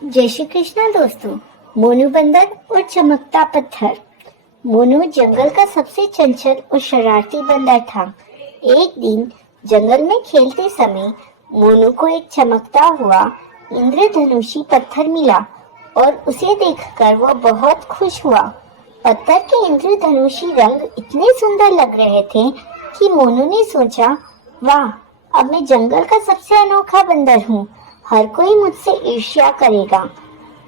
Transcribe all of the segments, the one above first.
जय श्री कृष्णा दोस्तों। मोनू बंदर और चमकता पत्थर। मोनू जंगल का सबसे चंचल और शरारती बंदर था। एक दिन जंगल में खेलते समय मोनू को एक चमकता हुआ इंद्रधनुषी पत्थर मिला और उसे देखकर वह बहुत खुश हुआ। पत्थर के इंद्रधनुषी रंग इतने सुंदर लग रहे थे कि मोनू ने सोचा, वाह, अब मैं जंगल का सबसे अनोखा बंदर हूँ। हर कोई मुझसे ईर्ष्या करेगा।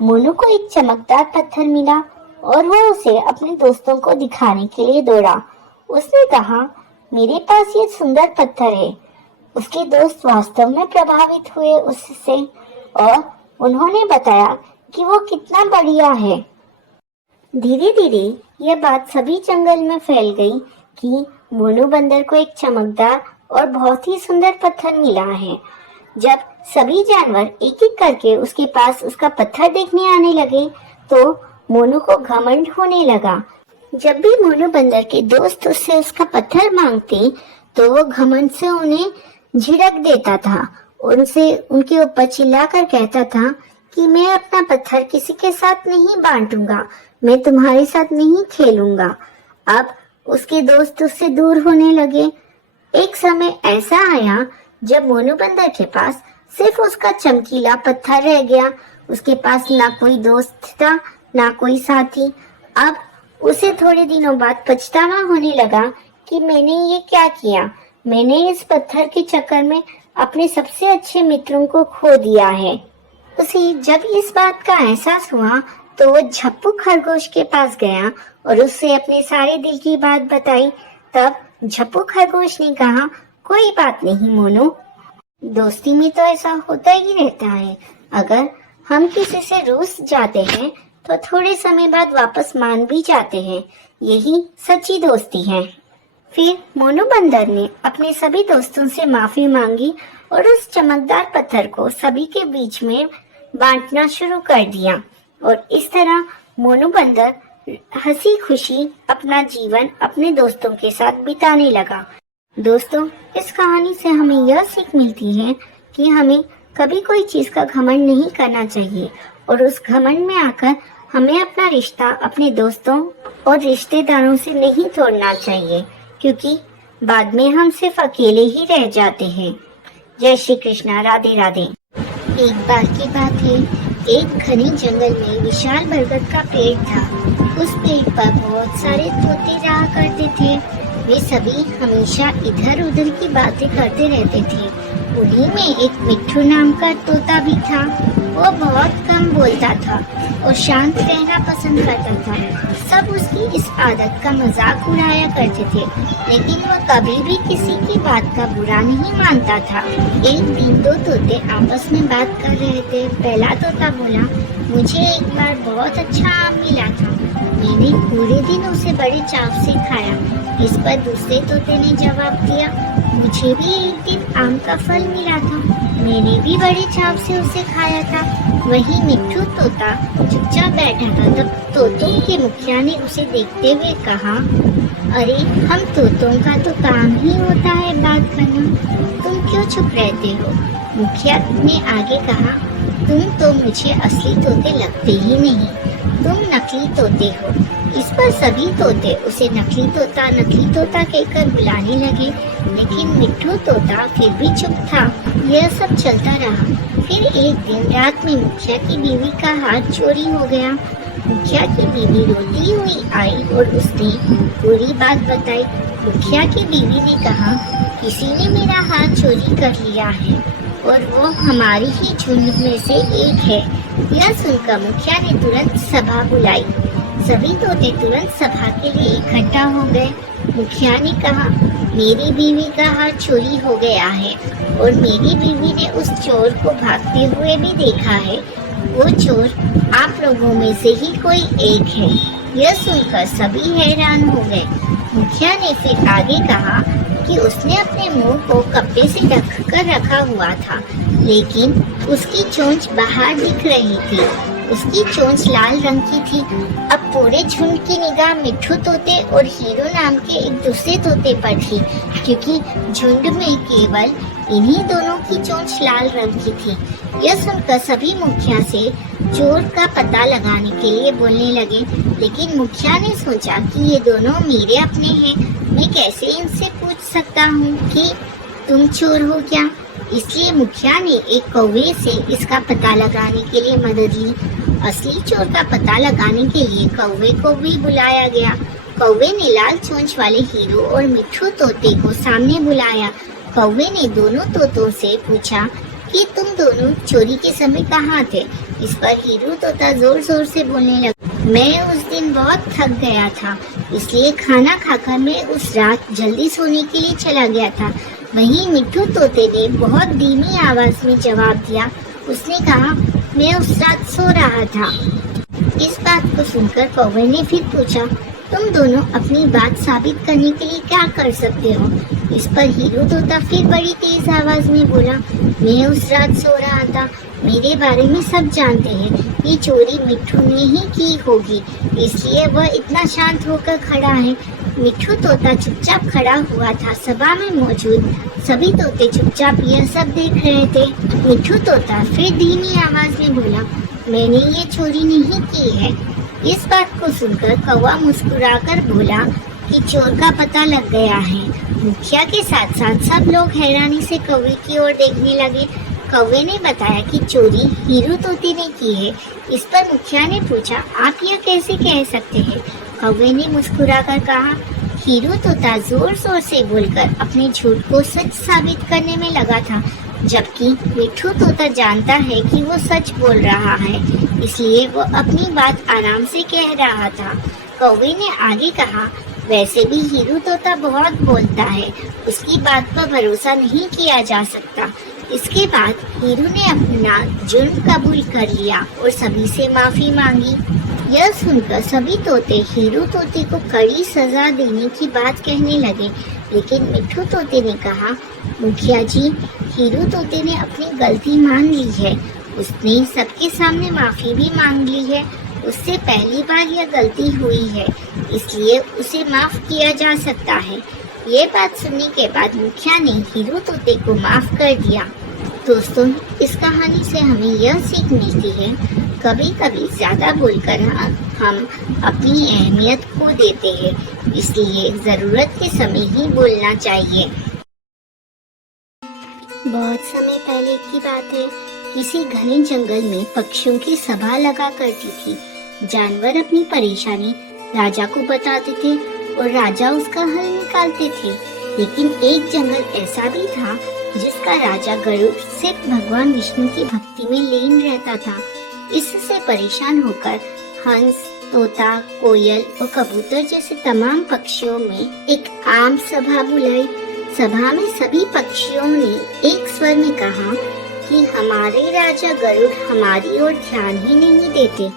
मोनू को एक चमकदार पत्थर मिला और वह उसे अपने दोस्तों को दिखाने के लिए दौड़ा। उसने कहा, मेरे पास ये सुंदर पत्थर है। उसके दोस्त वास्तव में प्रभावित हुए उससे और उन्होंने बताया कि वो कितना बढ़िया है। धीरे धीरे यह बात सभी जंगल में फैल गई कि मोनू बंदर को एक चमकदार और बहुत ही सुंदर पत्थर मिला है। जब सभी जानवर एक एक करके उसके पास उसका पत्थर देखने आने लगे तो मोनू को घमंड होने लगा। जब भी मोनू बंदर के दोस्त उससे उसका पत्थर मांगते तो वो घमंड से उन्हें झिड़क देता था। उनसे उनके ऊपर चिल्लाकर कहता था कि मैं अपना पत्थर किसी के साथ नहीं बांटूंगा, मैं तुम्हारे साथ नहीं खेलूंगा। अब उसके दोस्त उससे दूर होने लगे। एक समय ऐसा आया जब मोनू बंदर के पास सिर्फ उसका चमकीला पत्थर रह गया। उसके पास ना कोई दोस्त था ना कोई साथी। अब उसे थोड़े दिनों बाद पछतावा होने लगा कि मैंने ये क्या किया। मैंने इस पत्थर के चक्कर में अपने सबसे अच्छे मित्रों को खो दिया है। उसे जब इस बात का एहसास हुआ तो वो झप्पू खरगोश के पास गया और उससे अपने सारे दिल की बात बताई। तब झप्पू खरगोश ने कहा, कोई बात नहीं मोनू, दोस्ती में तो ऐसा होता ही रहता है। अगर हम किसी से रूस जाते हैं तो थोड़े समय बाद वापस मान भी जाते हैं। यही सच्ची दोस्ती है। फिर मोनू बंदर ने अपने सभी दोस्तों से माफी मांगी और उस चमकदार पत्थर को सभी के बीच में बांटना शुरू कर दिया और इस तरह मोनू बंदर हंसी खुशी अपना जीवन अपने दोस्तों के साथ बिताने लगा। दोस्तों, इस कहानी से हमें यह सीख मिलती है कि हमें कभी कोई चीज का घमंड नहीं करना चाहिए और उस घमंड में आकर हमें अपना रिश्ता अपने दोस्तों और रिश्तेदारों से नहीं तोड़ना चाहिए, क्योंकि बाद में हम सिर्फ अकेले ही रह जाते हैं। जय श्री कृष्णा। राधे राधे। एक बार की बात है, एक घने जंगल में विशाल बरगद का पेड़ था। उस पेड़ पर बहुत सारे तोते रहा करते थे। वे सभी हमेशा इधर उधर की बातें करते रहते थे। उन्हीं में एक मिट्ठू नाम का तोता भी था। वो बहुत कम बोलता था और शांत रहना पसंद करता था। सब उसकी इस आदत का मजाक उड़ाया करते थे, लेकिन वह कभी भी किसी की बात का बुरा नहीं मानता था। एक दिन दो तोते आपस में बात कर रहे थे। पहला तोता बोला, मुझे एक बार बहुत अच्छा आम मिला था। मैंने पूरे दिन उसे बड़े चाव से खाया। इस पर दूसरे तोते ने जवाब दिया, मुझे भी एक दिन आम का फल मिला था। मैंने भी बड़े चाव से उसे खाया था। वही मिट्ठू तोता चुपचाप बैठा था। तब तोतों के मुखिया ने उसे देखते हुए कहा, अरे हम तोतों का तो काम ही होता है बात करना, तुम क्यों चुप रहते हो? मुखिया ने आगे कहा, तुम तो मुझे असली तोते लगते ही नहीं, तुम नकली तोते हो। इस पर सभी तोते उसे नकली तोता कहकर बुलाने लगे, लेकिन मिट्ठू तोता फिर भी चुप था। यह सब चलता रहा। फिर एक दिन रात में मुखिया की बीवी का हाथ चोरी हो गया। मुखिया की बीवी रोती हुई आई और उसने पूरी बात बताई। मुखिया की बीवी ने कहा, किसी ने मेरा हाथ चोरी कर लिया है और वो हमारी ही झुंड में से एक है। यह सुनकर मुखिया ने तुरंत सभा बुलाई। सभी तोते तुरंत सभा के लिए इकट्ठा हो गए। मुखिया ने कहा, मेरी बीवी का हाथ चोरी हो गया है और मेरी बीवी ने उस चोर को भागते हुए भी देखा है। वो चोर आप लोगों में से ही कोई एक है। यह सुनकर सभी हैरान हो गए। मुखिया ने फिर आगे कहा कि उसने अपने मुंह को कपड़े से ढक कर रखा हुआ था, लेकिन उसकी चोंच बाहर दिख रही थी। उसकी चोंच लाल रंग की थी। अब पूरे झुंड की निगाह मिट्ठू तोते और हीरो नाम के एक दूसरे तोते पर थी, क्योंकि झुंड में केवल इन्हीं दोनों की चोंच लाल रंग की थी। यह सुनकर सभी मुखिया से चोर का पता लगाने के लिए बोलने लगे, लेकिन मुखिया ने सोचा कि ये दोनों मेरे अपने हैं, मैं कैसे इनसे पूछ सकता हूँ कि तुम चोर हो क्या। इसलिए मुखिया ने एक कौवे से इसका पता लगाने के लिए मदद ली। असली चोर का पता लगाने के लिए कौवे को भी बुलाया गया। कौवे ने लाल चोंच वाले हीरू और मिट्ठू तोते को सामने बुलाया। कौवे ने दोनों तोतों से पूछा कि तुम दोनों चोरी के समय कहाँ थे। इस पर हीरू तोता जोर जोर से बोलने लगा, मैं उस दिन बहुत थक गया था, इसलिए खाना खाकर मैं उस रात जल्दी सोने के लिए चला गया था। वहीं मिट्ठू तोते ने बहुत धीमी आवाज में जवाब दिया। उसने कहा, मैं उस रात सो रहा था। इस बात को सुनकर कौवे ने फिर पूछा, तुम दोनों अपनी बात साबित करने के लिए क्या कर सकते हो। इस पर हीरू तोता फिर बड़ी तेज आवाज में बोला, मैं उस रात सो रहा था, मेरे बारे में सब जानते हैं, ये चोरी मिट्ठू ने ही की होगी, इसलिए वह इतना शांत होकर खड़ा है। मिट्ठू तोता चुपचाप खड़ा हुआ था। सभा में मौजूद सभी तोते चुपचाप यह सब देख रहे थे। मिट्ठू तोता फिर धीमी आवाज में बोला, मैंने ये चोरी नहीं की है। इस बात को सुनकर कौवा मुस्कुराकर बोला कि चोर का पता लग गया है। मुखिया के साथ साथ सब लोग हैरानी से कौवे की ओर देखने लगे। कौवे ने बताया कि चोरी हीरू तोते ने की है। इस पर मुखिया ने पूछा, आप यह कैसे कह सकते हैं। कौवे ने मुस्कुराकर कहा, हीरू तोता जोर जोर से बोलकर अपने झूठ को सच साबित करने में लगा था, जबकि मिट्ठू तोता जानता है कि वो सच बोल रहा है, इसलिए वो अपनी बात आराम से कह रहा था। कौवे ने आगे कहा, वैसे भी हीरू तोता बहुत बोलता है, उसकी बात पर भरोसा नहीं किया जा सकता। इसके बाद हीरू ने अपना जुर्म कबूल कर लिया और सभी से माफी मांगी। यह सुनकर सभी तोते हीरू तोते को कड़ी सजा देने की बात कहने लगे, लेकिन मिट्ठू तोते ने कहा, मुखिया जी, हीरू तोते ने अपनी गलती मान ली है, उसने सबके सामने माफी भी मांग ली है, उससे पहली बार यह गलती हुई है, इसलिए उसे माफ किया जा सकता है। ये बात सुनने के बाद मुखिया ने हीरू तोते को माफ कर दिया। दोस्तों, इस कहानी से हमें यह सीख मिलती है, कभी कभी ज्यादा बोलकर हम अपनी अहमियत खो देते हैं, इसलिए जरूरत के समय ही बोलना चाहिए। बहुत समय पहले की बात है, किसी घने जंगल में पक्षियों की सभा लगा करती थी। जानवर अपनी परेशानी राजा को बताते थे और राजा उसका हल निकालते थे। लेकिन एक जंगल ऐसा भी था जिसका राजा गरुड़ सिर्फ भगवान विष्णु की भक्ति में लीन रहता था। इससे परेशान होकर हंस, तोता, कोयल और कबूतर जैसे तमाम पक्षियों में एक आम सभा बुलाई। सभा में सभी पक्षियों ने एक स्वर में कहा कि हमारे राजा गरुड़ हमारी ओर ध्यान ही नहीं देते।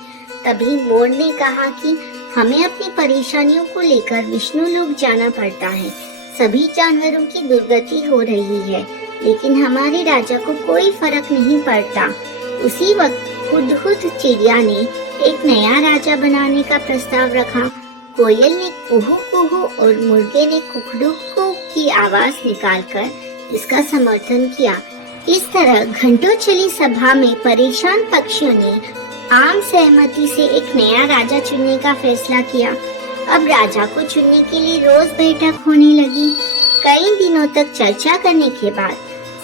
तभी मोर ने कहा कि हमें अपनी परेशानियों को लेकर विष्णु लोक जाना पड़ता है। सभी जानवरों की दुर्गति हो रही है, लेकिन हमारे राजा को कोई फर्क नहीं पड़ता। उसी वक्त हुदहुद चिड़िया ने एक नया राजा बनाने का प्रस्ताव रखा। कोयल ने कुहू कुहू और मुर्गे ने कुकड़ू की आवाज निकालकर इसका समर्थन किया। इस तरह घंटों चली सभा में परेशान पक्षियों ने आम सहमति से एक नया राजा चुनने का फैसला किया। अब राजा को चुनने के लिए रोज बैठक होने लगी। कई दिनों तक चर्चा करने के बाद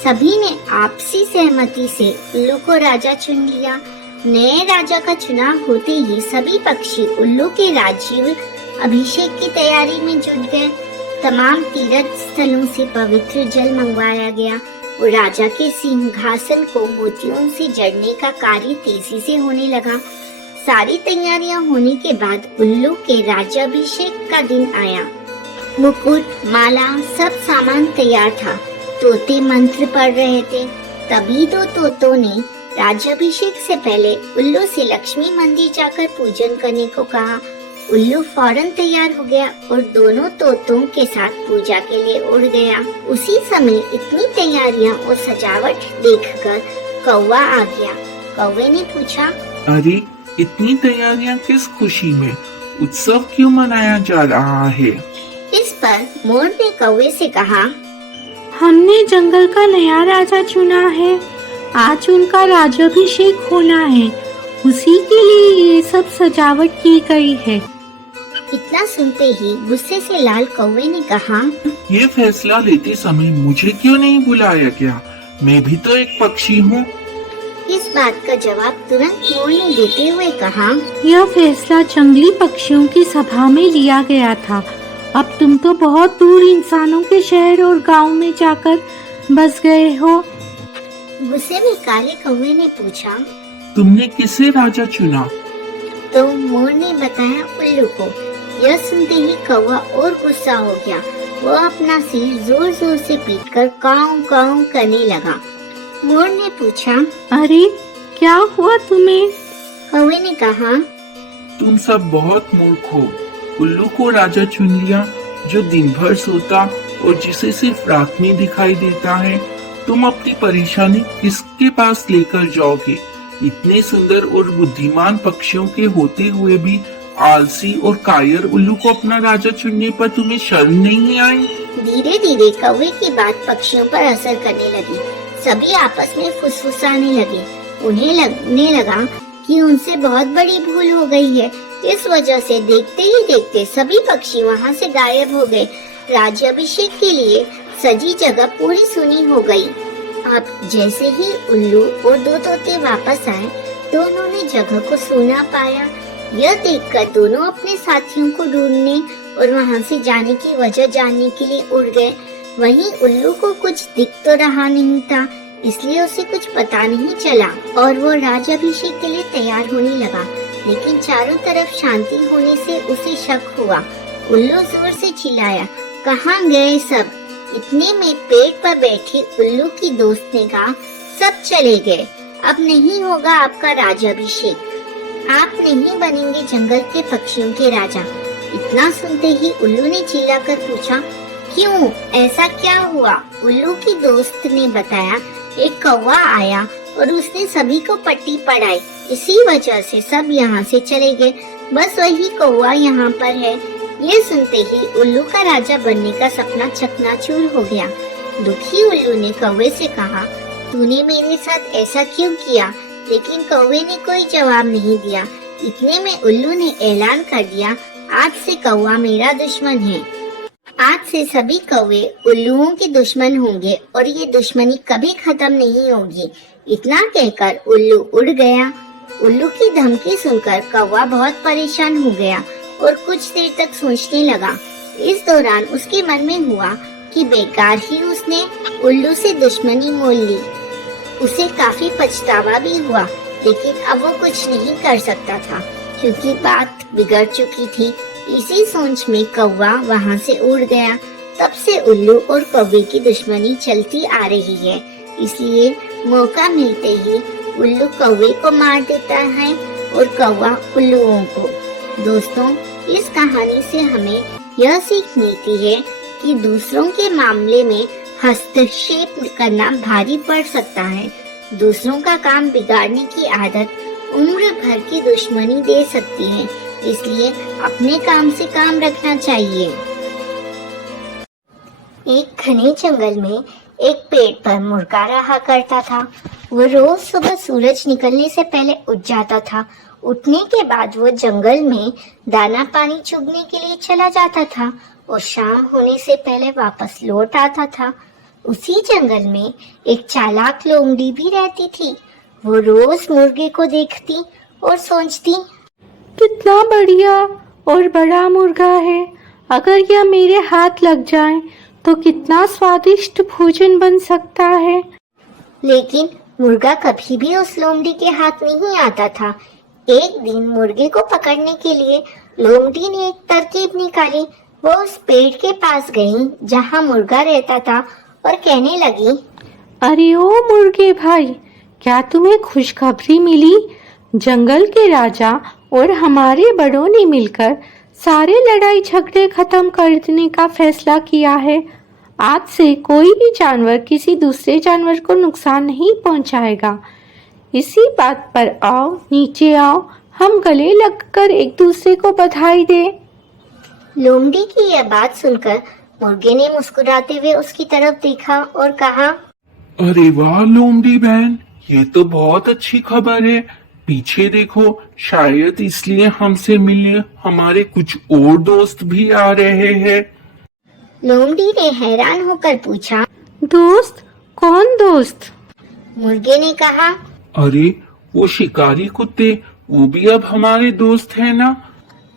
सभी ने आपसी सहमति से उल्लू को राजा चुन लिया। नए राजा का चुनाव होते ही सभी पक्षी उल्लू के राज्य अभिषेक की तैयारी में जुट गए। तमाम तीर्थ स्थलों से पवित्र जल मंगवाया गया और राजा के सिंहासन को मोतियों से जड़ने का कार्य तेजी से होने लगा। सारी तैयारियां होने के बाद उल्लू के राज्याभिषेक का दिन आया। मुकुट, माला, सब सामान तैयार था। तोते मंत्र पढ़ रहे थे। तभी दो तोतों ने राज्याभिषेक से पहले उल्लू से लक्ष्मी मंदिर जाकर पूजन करने को कहा। उल्लू फौरन तैयार हो गया और दोनों तोतों के साथ पूजा के लिए उड़ गया। उसी समय इतनी तैयारियां और सजावट देखकर कौवा आ गया। कौवे ने पूछा, अरे इतनी तैयारियां किस खुशी में, उत्सव क्यों मनाया जा रहा है? इस पर मोर ने कौवे से कहा, हमने जंगल का नया राजा चुना है। आज उनका राज्याभिषेक होना है। उसी के लिए ये सब सजावट की गई है। इतना सुनते ही गुस्से से लाल कौवे ने कहा, ये फैसला लेते समय मुझे क्यों नहीं बुलाया गया? मैं भी तो एक पक्षी हूँ। इस बात का जवाब तुरंत मोर ने देते हुए कहा, यह फैसला जंगली पक्षियों की सभा में लिया गया था। अब तुम तो बहुत दूर इंसानों के शहर और गांव में जाकर बस गए हो। गुस्से में काले कौवे ने पूछा, तुमने किसे राजा चुना? तो मोर ने बताया उल्लू को। यह सुनते ही कौवा और गुस्सा हो गया। वो अपना सिर जोर जोर से पीटकर काऊ काऊ करने लगा। मोर ने पूछा, अरे क्या हुआ तुम्हें? कौवे ने कहा, तुम सब बहुत मूर्ख हो। उल्लू को राजा चुन लिया, जो दिन भर सोता और जिसे सिर्फ रात में दिखाई देता है। तुम अपनी परेशानी किसके पास लेकर जाओगे? इतने सुंदर और बुद्धिमान पक्षियों के होते हुए भी आलसी और कायर उल्लू को अपना राजा चुनने पर तुम्हें शर्म नहीं आई? धीरे धीरे कौवे की बात पक्षियों पर असर करने लगी। सभी आपस में फुसफुसाने लगे। उन्हें लगने लगा कि उनसे बहुत बड़ी भूल हो गई है। इस वजह से देखते ही देखते सभी पक्षी वहाँ से गायब हो गए। राज्याभिषेक के लिए सजी जगह पूरी सुनी हो गई। अब जैसे ही उल्लू और दो तोते वापस आए, दोनों ने जगह को सूना पाया। यह देखकर दोनों अपने साथियों को ढूंढने और वहाँ से जाने की वजह जानने के लिए उड़ गए। वहीं उल्लू को कुछ दिख तो रहा नहीं था, इसलिए उसे कुछ पता नहीं चला और वो राज्याभिषेक के लिए तैयार होने लगा। लेकिन चारों तरफ शांति होने से उसे शक हुआ। उल्लू जोर से चिल्लाया, कहाँ गए सब? इतने में पेड़ पर बैठी उल्लू की दोस्त ने कहा, सब चले गए। अब नहीं होगा आपका राज्याभिषेक। आप नहीं बनेंगे जंगल के पक्षियों के राजा। इतना सुनते ही उल्लू ने चिल्लाकर पूछा, क्यों? ऐसा क्या हुआ? उल्लू की दोस्त ने बताया, एक कौवा आया और उसने सभी को पट्टी पढ़ाई। इसी वजह से सब यहाँ से चले गए। बस वही कौवा यहाँ पर है। ये सुनते ही उल्लू का राजा बनने का सपना चकनाचूर हो गया। दुखी उल्लू ने कौवे से कहा, तूने मेरे साथ ऐसा क्यों किया? लेकिन कौवे ने कोई जवाब नहीं दिया। इतने में उल्लू ने ऐलान कर दिया, आज से कौवा मेरा दुश्मन है। आज से सभी कौवे उल्लुओं के दुश्मन होंगे और ये दुश्मनी कभी खत्म नहीं होगी। इतना कहकर उल्लू उड़ गया। उल्लू की धमकी सुनकर कौवा बहुत परेशान हो गया और कुछ देर तक सोचने लगा। इस दौरान उसके मन में हुआ कि बेकार ही उसने उल्लू से दुश्मनी मोल ली। उसे काफी पछतावा भी हुआ, लेकिन अब वो कुछ नहीं कर सकता था क्योंकि बात बिगड़ चुकी थी। इसी सोच में कौवा वहाँ से उड़ गया। तब से उल्लू और कौवे की दुश्मनी चलती आ रही है। इसलिए मौका मिलते ही उल्लू कौवे को मार देता है और कौवा उल्लुओं को। दोस्तों, इस कहानी से हमें यह सीख मिलती है कि दूसरों के मामले में हस्तक्षेप करना भारी पड़ सकता है। दूसरों का काम बिगाड़ने की आदत उम्र भर की दुश्मनी दे सकती है। इसलिए अपने काम से काम रखना चाहिए। एक घने जंगल में एक पेड़ पर मुर्गा रहा करता था। वो रोज सुबह सूरज निकलने से पहले उठ जाता था। उठने के बाद वो जंगल में दाना पानी चुगने के लिए चला जाता था और शाम होने से पहले वापस लौट आता था। उसी जंगल में एक चालाक लोमड़ी भी रहती थी। वो रोज मुर्गे को देखती और सोचती, कितना बढ़िया और बड़ा मुर्गा है। अगर यह मेरे हाथ लग जाए तो कितना स्वादिष्ट भोजन बन सकता है। लेकिन मुर्गा कभी भी उस लोमड़ी के हाथ नहीं आता था। एक दिन मुर्गे को पकड़ने के लिए लोमड़ी ने एक तरकीब निकाली। वो उस पेड़ के पास गई जहाँ मुर्गा रहता था और कहने लगी, अरे ओ मुर्गे भाई, क्या तुम्हें खुशखबरी मिली? जंगल के राजा और हमारे बड़ों ने मिलकर सारे लड़ाई झगड़े खत्म कर देने का फैसला किया है। आज से कोई भी जानवर किसी दूसरे जानवर को नुकसान नहीं पहुंचाएगा। इसी बात पर आओ, नीचे आओ, हम गले लगकर एक दूसरे को बधाई दें। लोमड़ी की यह बात सुनकर मुर्गे ने मुस्कुराते हुए उसकी तरफ देखा और कहा, अरे वाह लोमड़ी बहन, ये तो बहुत अच्छी खबर है। पीछे देखो, शायद इसलिए हमसे मिलने हमारे कुछ और दोस्त भी आ रहे हैं। लोमड़ी ने हैरान होकर पूछा। दोस्त? कौन दोस्त? मुर्गे ने कहा, अरे वो शिकारी कुत्ते, वो भी अब हमारे दोस्त है ना।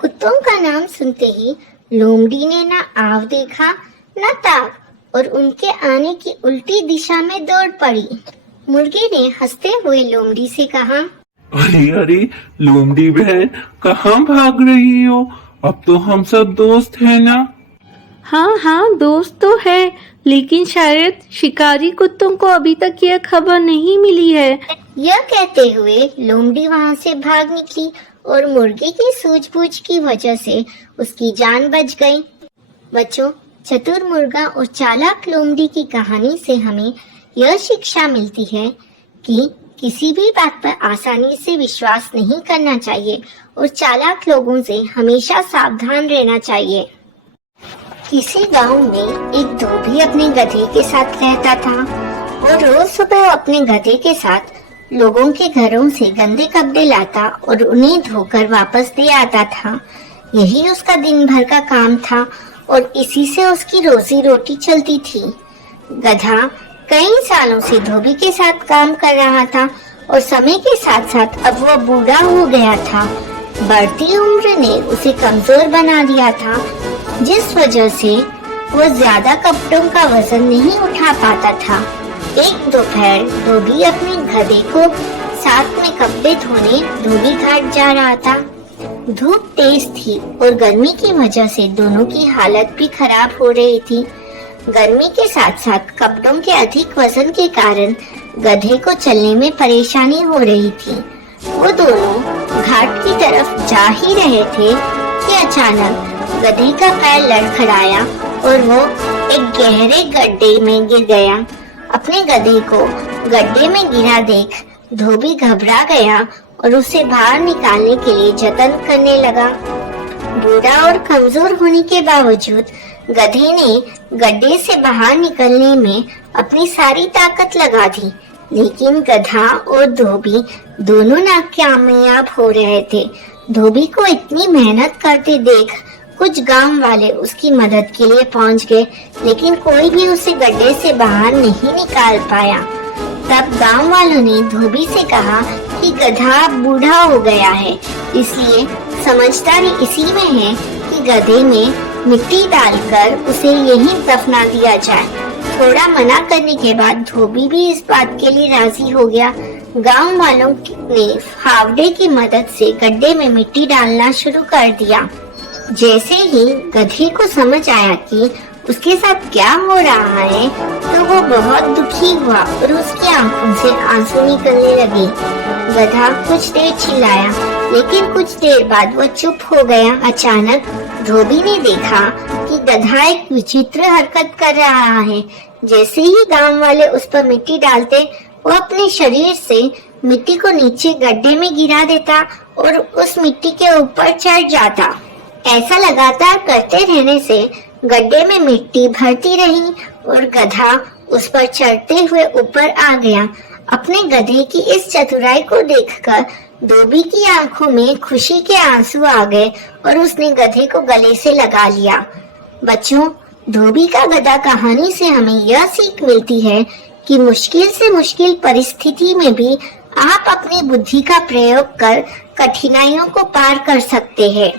कुत्तों का नाम सुनते ही लोमड़ी ने ना आव देखा न ताक और उनके आने की उल्टी दिशा में दौड़ पड़ी। मुर्गे ने हंसते हुए लोमड़ी से कहा, अरे अरे लोमड़ी बहन, कहाँ भाग रही हो? अब तो हम सब दोस्त हैं ना। हाँ हाँ, दोस्त तो है, लेकिन शायद शिकारी कुत्तों को अभी तक यह खबर नहीं मिली है। यह कहते हुए लोमड़ी वहाँ से भाग निकली और मुर्गे की सूझबूझ की वजह से उसकी जान बच गई। बच्चों, चतुर मुर्गा और चालाक लोमड़ी की कहानी से हमें यह शिक्षा मिलती है कि किसी भी बात पर आसानी से विश्वास नहीं करना चाहिए और चालाक लोगों से हमेशा सावधान रहना चाहिए। किसी गांव में एक धोबी अपने गधे के साथ रहता था और रोज सुबह अपने गधे के साथ लोगों के घरों से गंदे कपड़े लाता और उन्हें धोकर वापस दे आता था। यही उसका दिन भर का काम था और इसी से उसकी रोजी रोटी चलती थी। गधा कई सालों से धोबी के साथ काम कर रहा था और समय के साथ साथ अब वह बूढ़ा हो गया था। बढ़ती उम्र ने उसे कमजोर बना दिया था, जिस वजह से वह ज्यादा कपड़ों का वजन नहीं उठा पाता था। एक दोपहर धोबी अपने गधे को साथ में कपड़े धोने धोबी घाट जा रहा था। धूप तेज थी और गर्मी की वजह से दोनों की हालत भी खराब हो रही थी। गर्मी के साथ साथ कपड़ों के अधिक वजन के कारण गधे को चलने में परेशानी हो रही थी। वो दोनों घाट की तरफ जा ही रहे थे कि अचानक गधे का पैर लड़खड़ाया और वो एक गहरे गड्ढे में गिर गया। अपने गधे को गड्ढे में गिरा देख धोबी घबरा गया और उसे बाहर निकालने के लिए जतन करने लगा। बूढ़ा और कमजोर होने के बावजूद गधे ने गड्ढे से बाहर निकलने में अपनी सारी ताकत लगा दी, लेकिन गधा और धोबी दोनों नाकामयाब हो रहे थे। धोबी को इतनी मेहनत करते देख कुछ गांव वाले उसकी मदद के लिए पहुंच गए, लेकिन कोई भी उसे गड्ढे से बाहर नहीं निकाल पाया। तब गांव वालों ने धोबी से कहा कि गधा बूढ़ा हो गया है, इसलिए समझदारी इसी में है कि गधे में मिट्टी डालकर उसे यहीं दफना दिया जाए। थोड़ा मना करने के बाद धोबी भी इस बात के लिए राजी हो गया। गांव वालों ने फावड़े की मदद से गड्ढे में मिट्टी डालना शुरू कर दिया। जैसे ही गधे को समझ आया कि उसके साथ क्या हो रहा है, तो वो बहुत दुखी हुआ और उसकी आंखों से आंसू निकलने लगे। गधा कुछ देर चिल्लाया, लेकिन कुछ देर बाद वो चुप हो गया। अचानक धोबी ने देखा कि गधा एक विचित्र हरकत कर रहा है। जैसे ही गांव वाले उस पर मिट्टी डालते, वो अपने शरीर से मिट्टी को नीचे गड्ढे में गिरा देता और उस मिट्टी के ऊपर चढ़ जाता। ऐसा लगातार करते रहने से गड्ढे में मिट्टी भरती रही और गधा उस पर चढ़ते हुए ऊपर आ गया। अपने गधे की इस चतुराई को देखकर धोबी की आंखों में खुशी के आंसू आ गए और उसने गधे को गले से लगा लिया। बच्चों, धोबी का गधा कहानी से हमें यह सीख मिलती है कि मुश्किल से मुश्किल परिस्थिति में भी आप अपनी बुद्धि का प्रयोग कर कठिनाइयों को पार कर सकते हैं।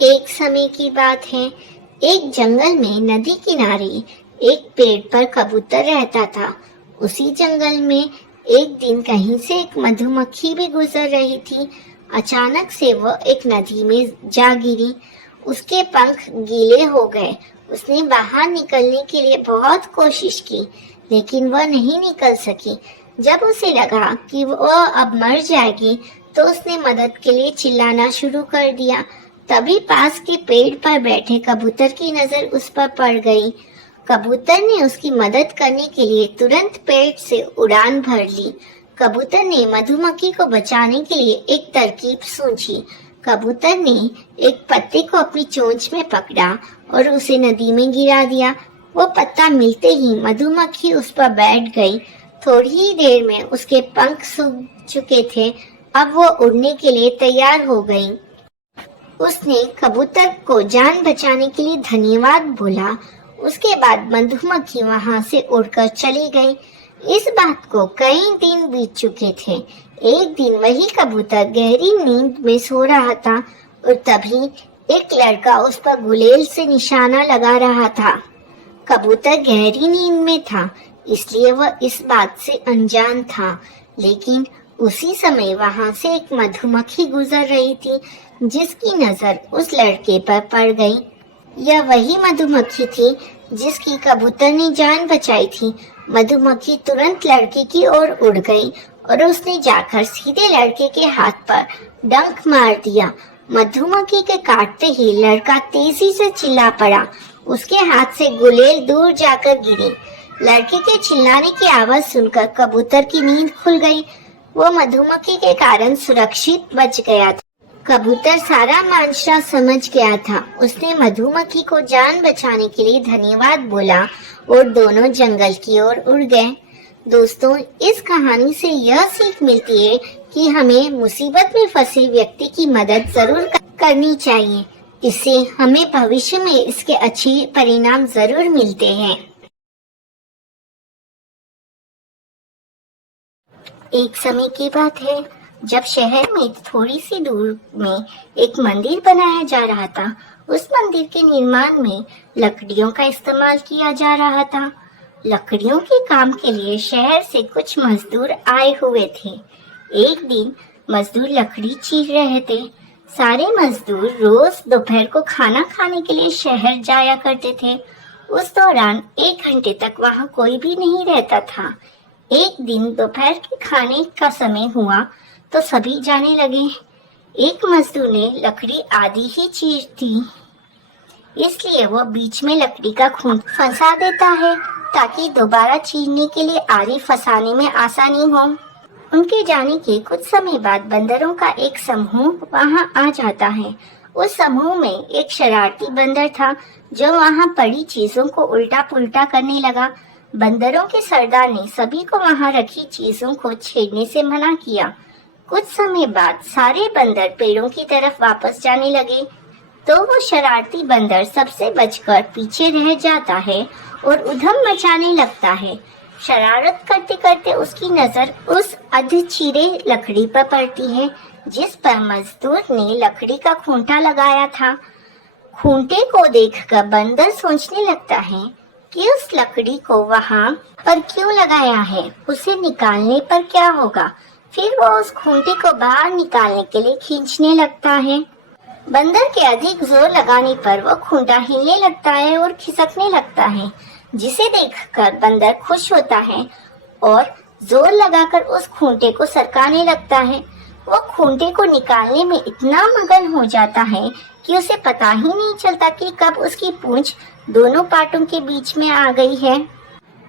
एक समय की बात है, एक जंगल में नदी किनारे एक पेड़ पर कबूतर रहता था। उसी जंगल में एक दिन कहीं से एक मधुमक्खी भी गुजर रही थी। अचानक से वह एक नदी में जा गिरी। उसके पंख गीले हो गए। उसने बाहर निकलने के लिए बहुत कोशिश की, लेकिन वह नहीं निकल सकी। जब उसे लगा कि वह अब मर जाएगी, तो उसने मदद के लिए चिल्लाना शुरू कर दिया। तभी पास के पेड़ पर बैठे कबूतर की नजर उस पर पड़ गई। कबूतर ने उसकी मदद करने के लिए तुरंत पेड़ से उड़ान भर ली। कबूतर ने मधुमक्खी को बचाने के लिए एक तरकीब सोची। कबूतर ने एक पत्ते को अपनी चोंच में पकड़ा और उसे नदी में गिरा दिया। वो पत्ता मिलते ही मधुमक्खी उस पर बैठ गई। थोड़ी ही देर में उसके पंख सूख चुके थे। अब वो उड़ने के लिए तैयार हो गई। उसने कबूतर को जान बचाने के लिए धन्यवाद बोला। उसके बाद मधुमक्खी वहां से उड़कर चली गई। इस बात को कई दिन बीत चुके थे। एक दिन वही कबूतर गहरी नींद में सो रहा था और तभी एक लड़का उस पर गुलेल से निशाना लगा रहा था। कबूतर गहरी नींद में था, इसलिए वह इस बात से अनजान था। लेकिन उसी समय वहां से एक मधुमक्खी गुजर रही थी, जिसकी नजर उस लड़के पर पड़ गई। यह वही मधुमक्खी थी जिसकी कबूतर ने जान बचाई थी। मधुमक्खी तुरंत लड़के की ओर उड़ गई और उसने जाकर सीधे लड़के के हाथ पर डंक मार दिया। मधुमक्खी के काटते ही लड़का तेजी से चिल्ला पड़ा। उसके हाथ से गुलेल दूर जाकर गिरी। लड़के के चिल्लाने की आवाज सुनकर कबूतर की नींद खुल गई। वो मधुमक्खी के कारण सुरक्षित बच गया था। कबूतर सारा माजरा समझ गया था। उसने मधुमक्खी को जान बचाने के लिए धन्यवाद बोला और दोनों जंगल की ओर उड़ गए। दोस्तों, इस कहानी से यह सीख मिलती है कि हमें मुसीबत में फंसे व्यक्ति की मदद जरूर करनी चाहिए। इससे हमें भविष्य में इसके अच्छे परिणाम जरूर मिलते हैं। एक समय की बात है, जब शहर में थोड़ी सी दूर में एक मंदिर बनाया जा रहा था। उस मंदिर के निर्माण में लकड़ियों का इस्तेमाल किया जा रहा था। लकड़ियों के काम के लिए शहर से कुछ मजदूर आए हुए थे। एक दिन मजदूर लकड़ी चीर रहे थे। सारे मजदूर रोज दोपहर को खाना खाने के लिए शहर जाया करते थे। उस दौरान 1 घंटे तक वहाँ कोई भी नहीं रहता था। एक दिन दोपहर के खाने का समय हुआ तो सभी जाने लगे। एक मजदूर ने लकड़ी आधी ही चीर थी, इसलिए वो बीच में लकड़ी का खूंट फंसा देता है ताकि दोबारा चीरने के लिए आरी फंसाने में आसानी हो। उनके जाने के कुछ समय बाद बंदरों का एक समूह वहां आ जाता है। उस समूह में एक शरारती बंदर था जो वहां पड़ी चीजों को उल्टा पुल्टा करने लगा। बंदरों के सरदार ने सभी को वहां रखी चीजों को छेड़ने से मना किया। कुछ समय बाद सारे बंदर पेड़ों की तरफ वापस जाने लगे तो वो शरारती बंदर सबसे बचकर पीछे रह जाता है और उधम मचाने लगता है। शरारत करते करते उसकी नजर उस अध चीरे लकड़ी पर पड़ती है जिस पर मजदूर ने लकड़ी का खूंटा लगाया था। खूंटे को देखकर बंदर सोचने लगता है कि उस लकड़ी को वहां पर क्यों लगाया है, उसे निकालने पर क्या होगा। फिर वो उस खूंटे को बाहर निकालने के लिए खींचने लगता है। बंदर के अधिक जोर लगाने पर वो खूंटा हिलने लगता है और खिसकने लगता है, जिसे देखकर बंदर खुश होता है और जोर लगाकर उस खूंटे को सरकाने लगता है। वो खूंटे को निकालने में इतना मगन हो जाता है कि उसे पता ही नहीं चलता कि कब उसकी पूंछ दोनों पाटों के बीच में आ गई है।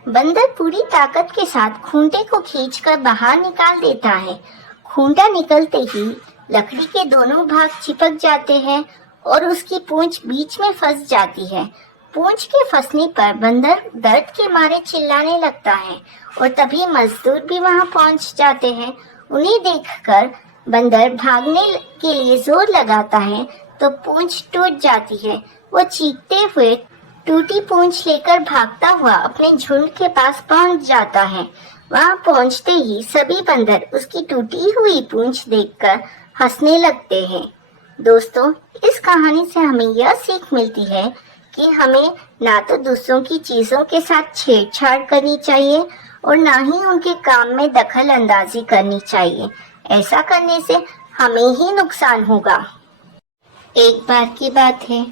बंदर पूरी ताकत के साथ खूंटे को खींचकर बाहर निकाल देता है। खूंटा निकलते ही लकड़ी के दोनों भाग चिपक जाते हैं और उसकी पूंछ बीच में फंस जाती है। पूंछ के फंसने पर बंदर दर्द के मारे चिल्लाने लगता है और तभी मजदूर भी वहां पहुंच जाते हैं। उन्हें देखकर बंदर भागने के लिए जोर लगाता है तो पूंछ टूट जाती है। वो चीखते हुए टूटी पूंछ लेकर भागता हुआ अपने झुंड के पास पहुंच जाता है। वहां पहुंचते ही सभी बंदर उसकी टूटी हुई पूंछ देखकर हंसने लगते हैं। दोस्तों, इस कहानी से हमें यह सीख मिलती है कि हमें ना तो दूसरों की चीजों के साथ छेड़छाड़ करनी चाहिए और ना ही उनके काम में दखल अंदाजी करनी चाहिए। ऐसा करने से हमें ही नुकसान होगा। एक बार की बात है,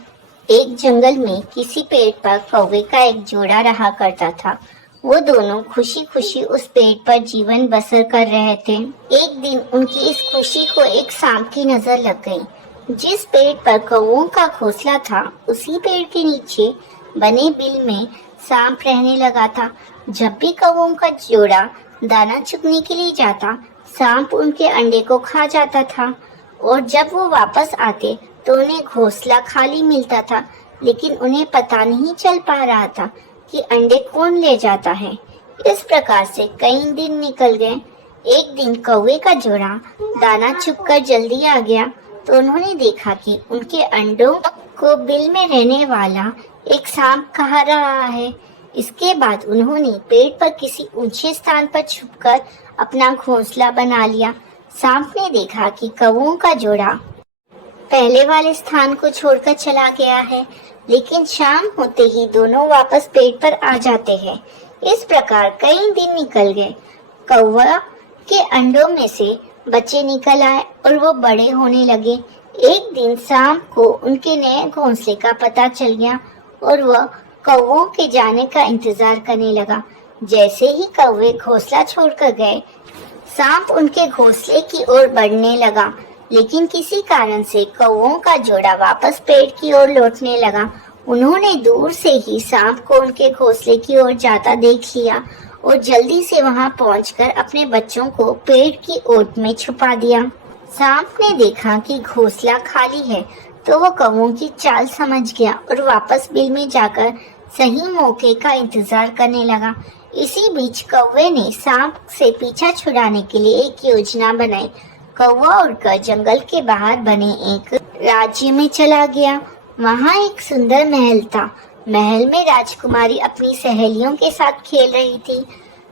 एक जंगल में किसी पेड़ पर कौवे का एक जोड़ा रहा करता था। वो दोनों खुशी खुशी उस पेड़ पर जीवन बसर कर रहे थे। एक दिन उनकी इस खुशी को एक सांप की नजर लग गई। जिस पेड़ पर कौवों का घोंसला था, उसी पेड़ के नीचे बने बिल में सांप रहने लगा था। जब भी कौवों का जोड़ा दाना चुगने के लिए जाता, सांप उनके अंडे को खा जाता था। और जब वो वापस आते तो उन्हें घोंसला खाली मिलता था, लेकिन उन्हें पता नहीं चल पा रहा था कि अंडे कौन ले जाता है। इस प्रकार से कई दिन निकल गए। एक दिन कौवे का जोड़ा दाना चुगकर जल्दी आ गया तो उन्होंने देखा कि उनके अंडों को बिल में रहने वाला एक सांप खा रहा है। इसके बाद उन्होंने पेड़ पर किसी ऊंचे स्थान पर छुपकर अपना घोंसला बना लिया। सांप ने देखा कि कौवों का जोड़ा पहले वाले स्थान को छोड़कर चला गया है, लेकिन शाम होते ही दोनों वापस पेड़ पर आ जाते हैं। इस प्रकार कई दिन निकल गए। कौवा के अंडों में से बच्चे निकल आए और वो बड़े होने लगे। एक दिन सांप को उनके नए घोंसले का पता चल गया और वह कौवों के जाने का इंतजार करने लगा। जैसे ही कौवे घोंसला छोड़कर गए, सांप उनके घोंसले की ओर बढ़ने लगा, लेकिन किसी कारण से कौवों का जोड़ा वापस पेड़ की ओर लौटने लगा। उन्होंने दूर से ही सांप को उनके घोंसले की ओर जाता देख लिया और जल्दी से वहां पहुंचकर अपने बच्चों को पेड़ की ओट में छुपा दिया। सांप ने देखा कि घोंसला खाली है तो वो कौवों की चाल समझ गया और वापस बिल में जाकर सही मौके का इंतजार करने लगा। इसी बीच कौवे ने सांप से पीछा छुड़ाने के लिए एक योजना बनाई। कौवा उड़कर जंगल के बाहर बने एक राज्य में चला गया। वहाँ एक सुंदर महल था। महल में राजकुमारी अपनी सहेलियों के साथ खेल रही थी।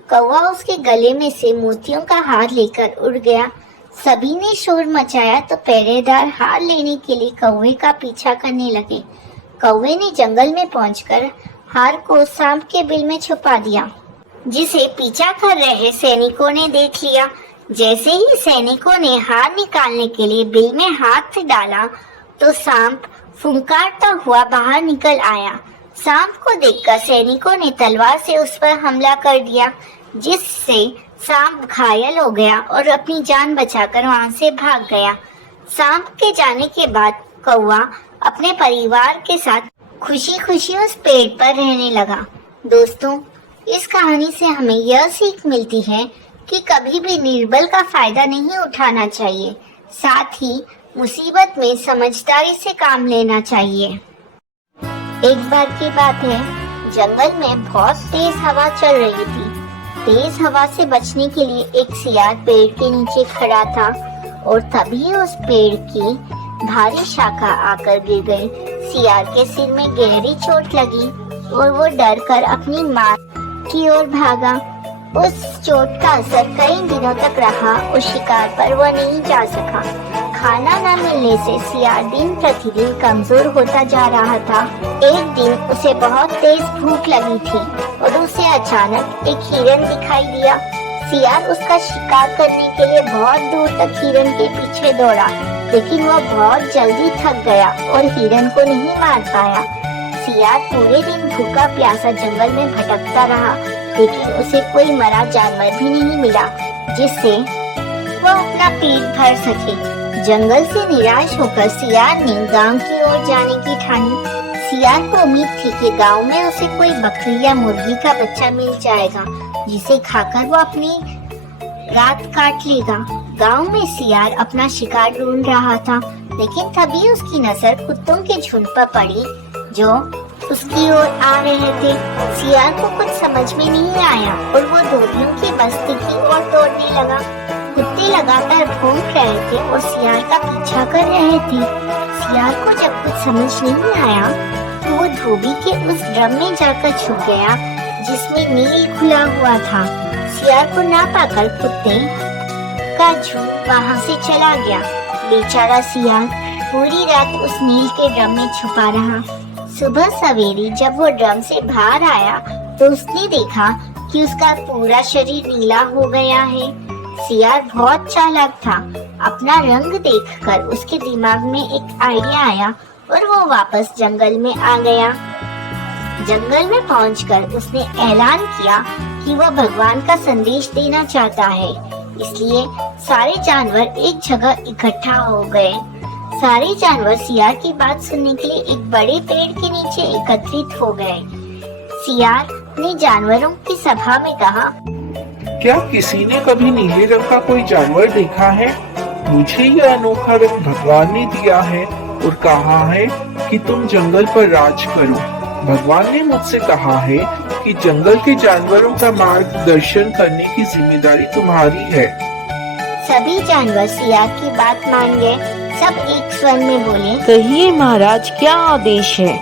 कौवा उसके गले में से मोतियों का हार लेकर उड़ गया। सभी ने शोर मचाया तो पहरेदार हार लेने के लिए कौवे का पीछा करने लगे। कौवे ने जंगल में पहुंचकर हार को सांप के बिल में छुपा दिया, जिसे पीछा कर रहे सैनिकों ने देख लिया। जैसे ही सैनिकों ने हार निकालने के लिए बिल में हाथ डाला तो सांप फुंकारता हुआ बाहर निकल आया। सांप को देखकर सैनिकों ने तलवार से उस पर हमला कर दिया, जिससे सांप घायल हो गया और अपनी जान बचाकर वहां से भाग गया। सांप के जाने के बाद कौवा अपने परिवार के साथ खुशी खुशी उस पेड़ पर रहने लगा। दोस्तों, इस कहानी से हमें यह सीख मिलती है कि कभी भी निर्बल का फायदा नहीं उठाना चाहिए, साथ ही मुसीबत में समझदारी से काम लेना चाहिए। एक बार की बात है, जंगल में बहुत तेज हवा चल रही थी। तेज हवा से बचने के लिए एक सियार पेड़ के नीचे खड़ा था और तभी उस पेड़ की भारी शाखा आकर गिर गई। सियार के सिर में गहरी चोट लगी और वो डर कर अपनी मां की ओर भागा। उस चोट का असर कई दिनों तक रहा और शिकार पर वह नहीं जा सका। खाना न मिलने से सियार दिन प्रतिदिन कमजोर होता जा रहा था। एक दिन उसे बहुत तेज भूख लगी थी और उसे अचानक एक हिरन दिखाई दिया। सियार उसका शिकार करने के लिए बहुत दूर तक हिरन के पीछे दौड़ा, लेकिन वह बहुत जल्दी थक गया और हिरन को नहीं मार पाया। सियार पूरे दिन भूखा प्यासा जंगल में भटकता रहा, लेकिन उसे कोई मरा जानवर भी नहीं मिला जिससे वह अपना पेट भर सके। जंगल से निराश होकर सियार ने गांव की ओर जाने की ठानी। सियार को उम्मीद थी कि गांव में उसे कोई बकरी या मुर्गी का बच्चा मिल जाएगा, जिसे खाकर वो अपनी रात काट लेगा। गांव में सियार अपना शिकार ढूंढ रहा था, लेकिन तभी उसकी नजर कुत्तों के झुंड पर पड़ी जो उसकी ओर आ रहे थे। सियार को कुछ समझ में नहीं आया और वो धोबियों की बस्ती की ओर दौड़ने लगा। कुत्ते लगातार भौंक रहे थे और सियार का पीछा कर रहे थे। सियार को जब कुछ समझ नहीं आया तो वो धोबी के उस ड्रम में जाकर छुप गया जिसमें नील खुला हुआ था। सियार को ना पाकर कुत्ते का झुंड वहाँ से चला गया। बेचारा सियार पूरी रात उस नील के ड्रम में छुपा रहा। सुबह सवेरे जब वो ड्रम से बाहर आया तो उसने देखा कि उसका पूरा शरीर नीला हो गया है। सियार बहुत चालाक था। अपना रंग देखकर उसके दिमाग में एक आइडिया आया और वो वापस जंगल में आ गया। जंगल में पहुंचकर उसने ऐलान किया कि वह भगवान का संदेश देना चाहता है, इसलिए सारे जानवर एक जगह इकट्ठा हो गए। सारे जानवर सियार की बात सुनने के लिए एक बड़े पेड़ के नीचे एकत्रित हो गए। सियार ने जानवरों की सभा में कहा, क्या किसी ने कभी नीले रंग का कोई जानवर देखा है? मुझे यह अनोखा रंग भगवान ने दिया है और कहा है कि तुम जंगल पर राज करो। भगवान ने मुझसे कहा है कि जंगल के जानवरों का मार्गदर्शन करने की जिम्मेदारी तुम्हारी है। सभी जानवर सियार की बात मान गए। सब एक स्वर में बोले, कहिए महाराज, क्या आदेश है?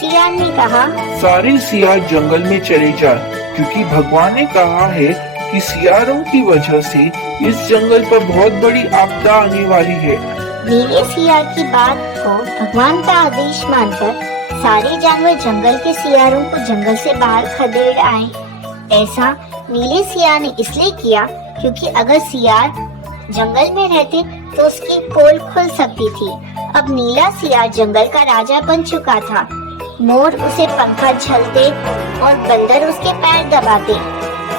सियार ने कहा, सारे सियार जंगल में चले जाए, क्योंकि भगवान ने कहा है कि सियारों की वजह से इस जंगल पर बहुत बड़ी आपदा आने वाली है। नीले सियार की बात को भगवान का आदेश मानकर सारे जानवर जंगल के सियारों को जंगल से बाहर खदेड़ आए। ऐसा नीले सियार ने इसलिए किया क्योंकि अगर सियार जंगल में रहते तो उसकी पोल खुल सकती थी। अब नीला सियार जंगल का राजा बन चुका था। मोर उसे पंखा झलते और बंदर उसके पैर दबाते।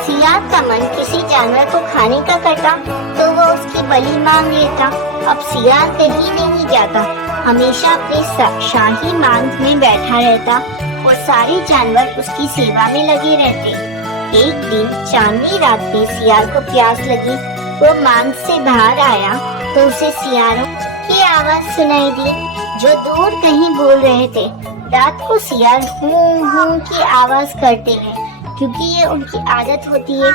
सियार का मन किसी जानवर को खाने का करता तो वो उसकी बलि मांग लेता। अब सियार कहीं नहीं जाता, हमेशा अपनी शाही मांग में बैठा रहता और सारे जानवर उसकी सेवा में लगे रहते। एक दिन चांदनी रात में सियार को प्यास लगी। वो मांग से बाहर आया तो उसे सियारों की आवाज सुनाई दी जो दूर कहीं बोल रहे थे। रात को सियार हूं हूं की आवाज करते हैं क्योंकि ये उनकी आदत होती है।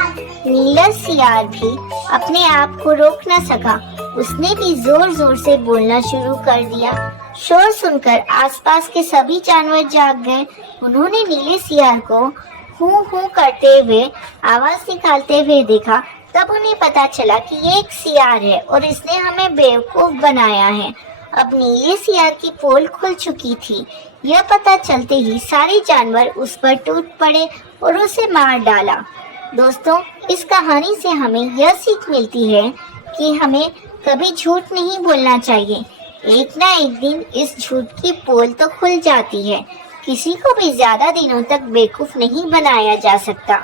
नीला सियार भी अपने आप को रोक न सका। उसने भी जोर जोर से बोलना शुरू कर दिया। शोर सुनकर आसपास के सभी जानवर जाग गए। उन्होंने नीले सियार को हूं हूं करते हुए आवाज निकालते हुए देखा। तब उन्हें पता चला कि ये एक सियार है और इसने हमें बेवकूफ बनाया है। अब नीले सियार की पोल खुल चुकी थी। यह पता चलते ही सारे जानवर उस पर टूट पड़े और उसे मार डाला। दोस्तों, इस कहानी से हमें यह सीख मिलती है कि हमें कभी झूठ नहीं बोलना चाहिए। एक ना एक दिन इस झूठ की पोल तो खुल जाती है। किसी को भी ज्यादा दिनों तक बेवकूफ नहीं बनाया जा सकता।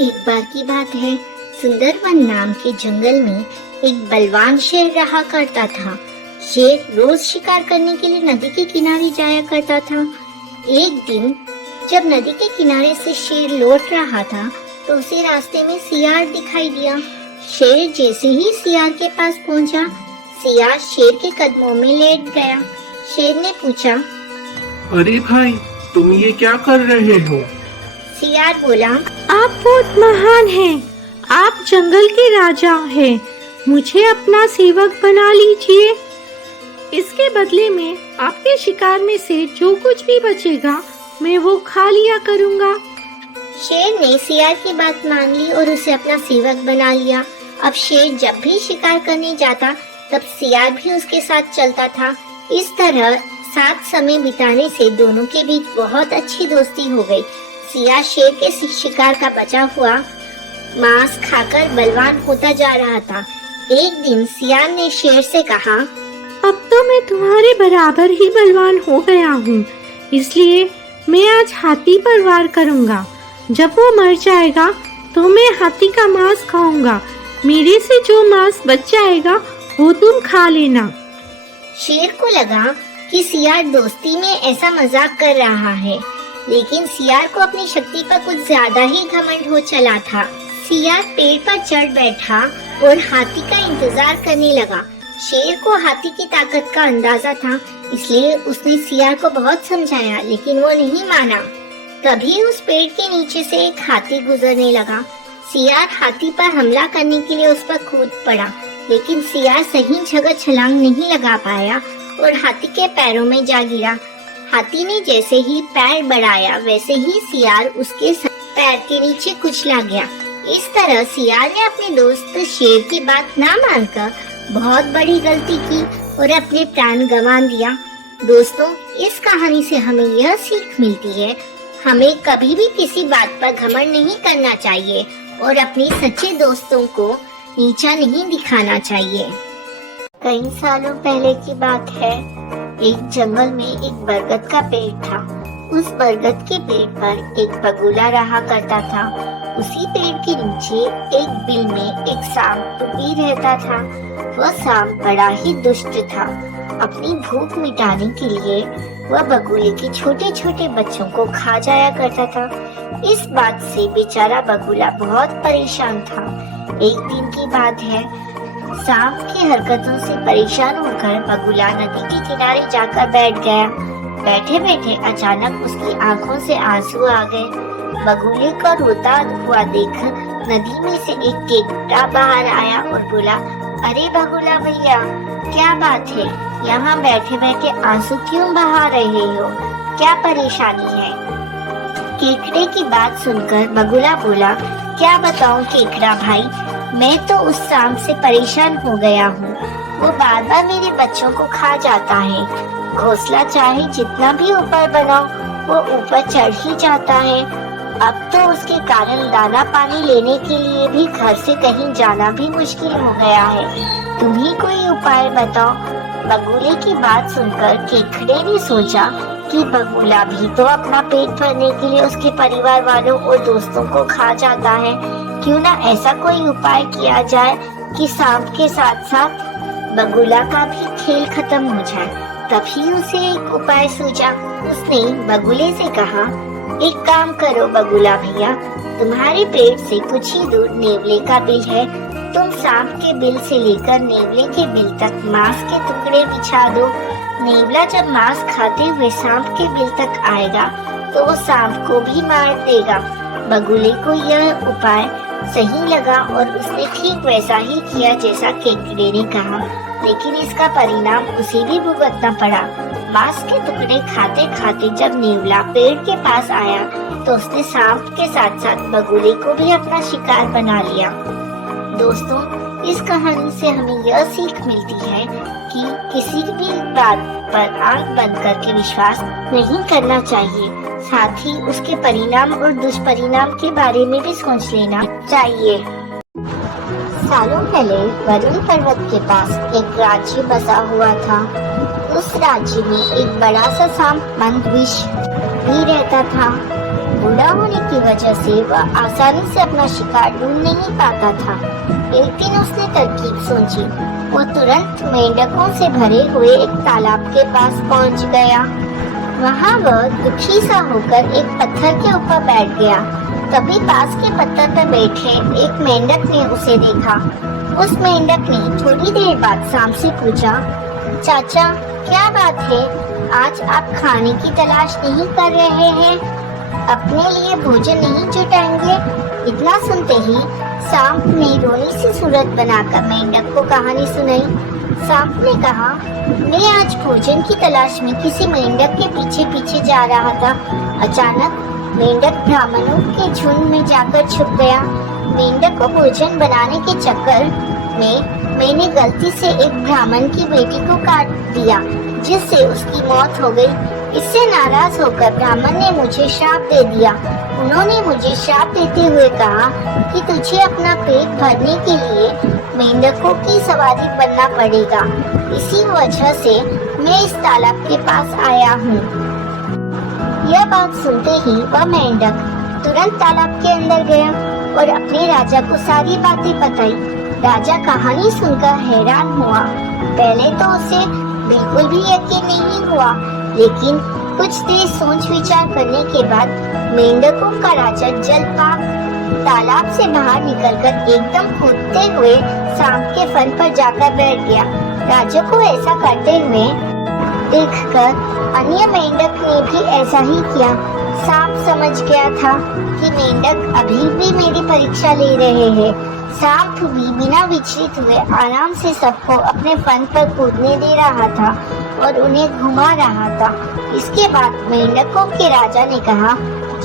एक बार की बात है, सुंदरवन नाम के जंगल में एक बलवान शेर रहा करता था। शेर रोज शिकार करने के लिए नदी के किनारे जाया करता था। एक दिन जब नदी के किनारे से शेर लौट रहा था तो उसे रास्ते में सियार दिखाई दिया। शेर जैसे ही सियार के पास पहुंचा, सियार शेर के कदमों में लेट गया। शेर ने पूछा, अरे भाई, तुम ये क्या कर रहे हो? सियार बोला, आप बहुत महान हैं। आप जंगल के राजा हैं। मुझे अपना सेवक बना लीजिए। इसके बदले में आपके शिकार में से जो कुछ भी बचेगा मैं वो खा लिया करूँगा। शेर ने सियार की बात मान ली और उसे अपना सेवक बना लिया। अब शेर जब भी शिकार करने जाता तब सियार भी उसके साथ चलता था। इस तरह साथ समय बिताने से दोनों के बीच बहुत अच्छी दोस्ती हो गई। सियार शेर के शिकार का बचा हुआ मांस खाकर बलवान होता जा रहा था। एक दिन सियार ने शेर से कहा, अब तो मैं तुम्हारे बराबर ही बलवान हो गया हूँ, इसलिए मैं आज हाथी पर वार करूँगा। जब वो मर जाएगा तो मैं हाथी का मांस खाऊंगा। मेरे से जो मांस बच जाएगा वो तुम खा लेना। शेर को लगा कि सियार दोस्ती में ऐसा मजाक कर रहा है, लेकिन सियार को अपनी शक्ति पर कुछ ज्यादा ही घमंड हो चला था। सियार पेड़ पर चढ़ बैठा और हाथी का इंतजार करने लगा। शेर को हाथी की ताकत का अंदाजा था, इसलिए उसने सियार को बहुत समझाया, लेकिन वो नहीं माना। तभी उस पेड़ के नीचे से एक हाथी गुजरने लगा। सियार हाथी पर हमला करने के लिए उस पर कूद पड़ा, लेकिन सियार सही जगह छलांग नहीं लगा पाया और हाथी के पैरों में जा गिरा। हाथी ने जैसे ही पैर बढ़ाया वैसे ही सियार उसके पैर के नीचे कुचला गया। इस तरह सियार ने अपने दोस्त शेर की बात ना मानकर बहुत बड़ी गलती की और अपने प्राण गंवा दिया। दोस्तों, इस कहानी से हमें यह सीख मिलती है, हमें कभी भी किसी बात पर घमंड नहीं करना चाहिए और अपने सच्चे दोस्तों को नीचा नहीं दिखाना चाहिए। कई सालों पहले की बात है, एक जंगल में एक बरगद का पेड़ था। उस बरगद के पेड़ पर एक बगुला रहा करता था। उसी पेड़ के नीचे एक बिल में एक सांप भी रहता था। वह सांप बड़ा ही दुष्ट था। अपनी भूख मिटाने के लिए वह बगुले के छोटे छोटे बच्चों को खा जाया करता था। इस बात से बेचारा बगुला बहुत परेशान था। एक दिन की बात है, सांप की हरकतों से परेशान होकर बगुला नदी के किनारे जाकर बैठ गया। बैठे बैठे अचानक उसकी आंखों से आंसू आ गए। बगुले को रोता हुआ देख नदी में से एक केकड़ा बाहर आया और बोला, अरे बगुला भैया, क्या बात है? यहाँ बैठे बैठे आंसू क्यों बहा रहे हो? क्या परेशानी है? केकड़े की बात सुनकर बगुला बोला, क्या बताऊं केकड़ा भाई, मैं तो उस सांप से परेशान हो गया हूँ। वो बार बार मेरे बच्चों को खा जाता है। घोंसला चाहे जितना भी ऊपर बनाओ, वो ऊपर चढ़ ही जाता है। अब तो उसके कारण दाना पानी लेने के लिए भी घर से कहीं जाना भी मुश्किल हो गया है। तुम ही कोई उपाय बताओ। बगुले की बात सुनकर केकड़े ने सोचा कि बगुला भी तो अपना पेट भरने के लिए उसके परिवार वालों और दोस्तों को खा जाता है। क्यों ना ऐसा कोई उपाय किया जाए कि सांप के साथ साथ बगुला का भी खेल खत्म हो जाए। तभी उसे एक उपाय सूझा। उसने बगुले से कहा, एक काम करो बगुला भैया, तुम्हारे पेट से कुछ ही दूर नेवले का बिल है। तुम सांप के बिल से लेकर नेवले के बिल तक मांस के टुकड़े बिछा दो। नेवला जब मांस खाते हुए सांप के बिल तक आएगा तो वो सांप को भी मार देगा। बगुले को यह उपाय सही लगा और उसने ठीक वैसा ही किया जैसा केकड़े ने कहा, लेकिन इसका परिणाम उसे भी भुगतना पड़ा। मांस के टुकड़े खाते खाते जब नेवला पेड़ के पास आया तो उसने सांप के साथ साथ बगुले को भी अपना शिकार बना लिया। दोस्तों, इस कहानी से हमें यह सीख मिलती है कि किसी भी बात पर आंख बंद करके विश्वास नहीं करना चाहिए। साथ ही उसके परिणाम और दुष्परिणाम के बारे में भी सोच लेना चाहिए। सालों पहले वरुण पर्वत के पास एक राज्य बसा हुआ था। उस राज्य में एक बड़ा सा सांप मंदविष भी रहता था। बूढ़ा होने की वजह से वह आसानी से अपना शिकार ढूंढ नहीं पाता था। एक दिन उसने तरकीब सोची। वो तुरंत मेंढकों से भरे हुए एक तालाब के पास पहुंच गया। वहाँ वह दुखी सा होकर एक पत्थर के ऊपर बैठ गया। तभी पास के पत्थर पर बैठे एक मेंढक ने उसे देखा। उस मेंढक ने थोड़ी देर बाद सांप से पूछा, चाचा क्या बात है, आज आप खाने की तलाश नहीं कर रहे हैं? अपने लिए भोजन नहीं जुटाएंगे? इतना सुनते ही सांप ने रोनी सी सूरत बनाकर मेंढक को कहानी सुनाई। सांप ने कहा, मैं आज भोजन की तलाश में किसी मेंढक के पीछे पीछे जा रहा था। अचानक मेंढक ब्राह्मणों के झुंड में जाकर छुप गया। मेंढक को भोजन बनाने के चक्कर में मैंने गलती से एक ब्राह्मण की बेटी को काट दिया, जिससे उसकी मौत हो गई। इससे नाराज होकर ब्राह्मण ने मुझे श्राप दे दिया। उन्होंने मुझे श्राप देते हुए कहा कि तुझे अपना पेट भरने के लिए मेंढकों की सवारी बनना पड़ेगा। इसी वजह से मैं इस तालाब के पास आया हूँ। यह बात सुनते ही वह मेंढक तुरंत तालाब के अंदर गया और अपने राजा को सारी बातें बताई। राजा कहानी सुनकर हैरान हुआ। पहले तो उसे बिल्कुल भी यकीन नहीं हुआ, लेकिन कुछ देर सोच विचार करने के बाद मेंढकों का राजा जलपाक तालाब से बाहर निकलकर एकदम कूदते हुए सांप के फन पर जाकर बैठ गया। राजा को ऐसा करते हुए देखकर अन्य मेंढक ने भी ऐसा ही किया। सांप समझ गया था कि मेंढक अभी भी मेरी परीक्षा ले रहे हैं। सांप भी बिना विचलित हुए आराम से सबको अपने फन पर कूदने दे रहा था और उन्हें घुमा रहा था। इसके बाद मेंढकों के राजा ने कहा,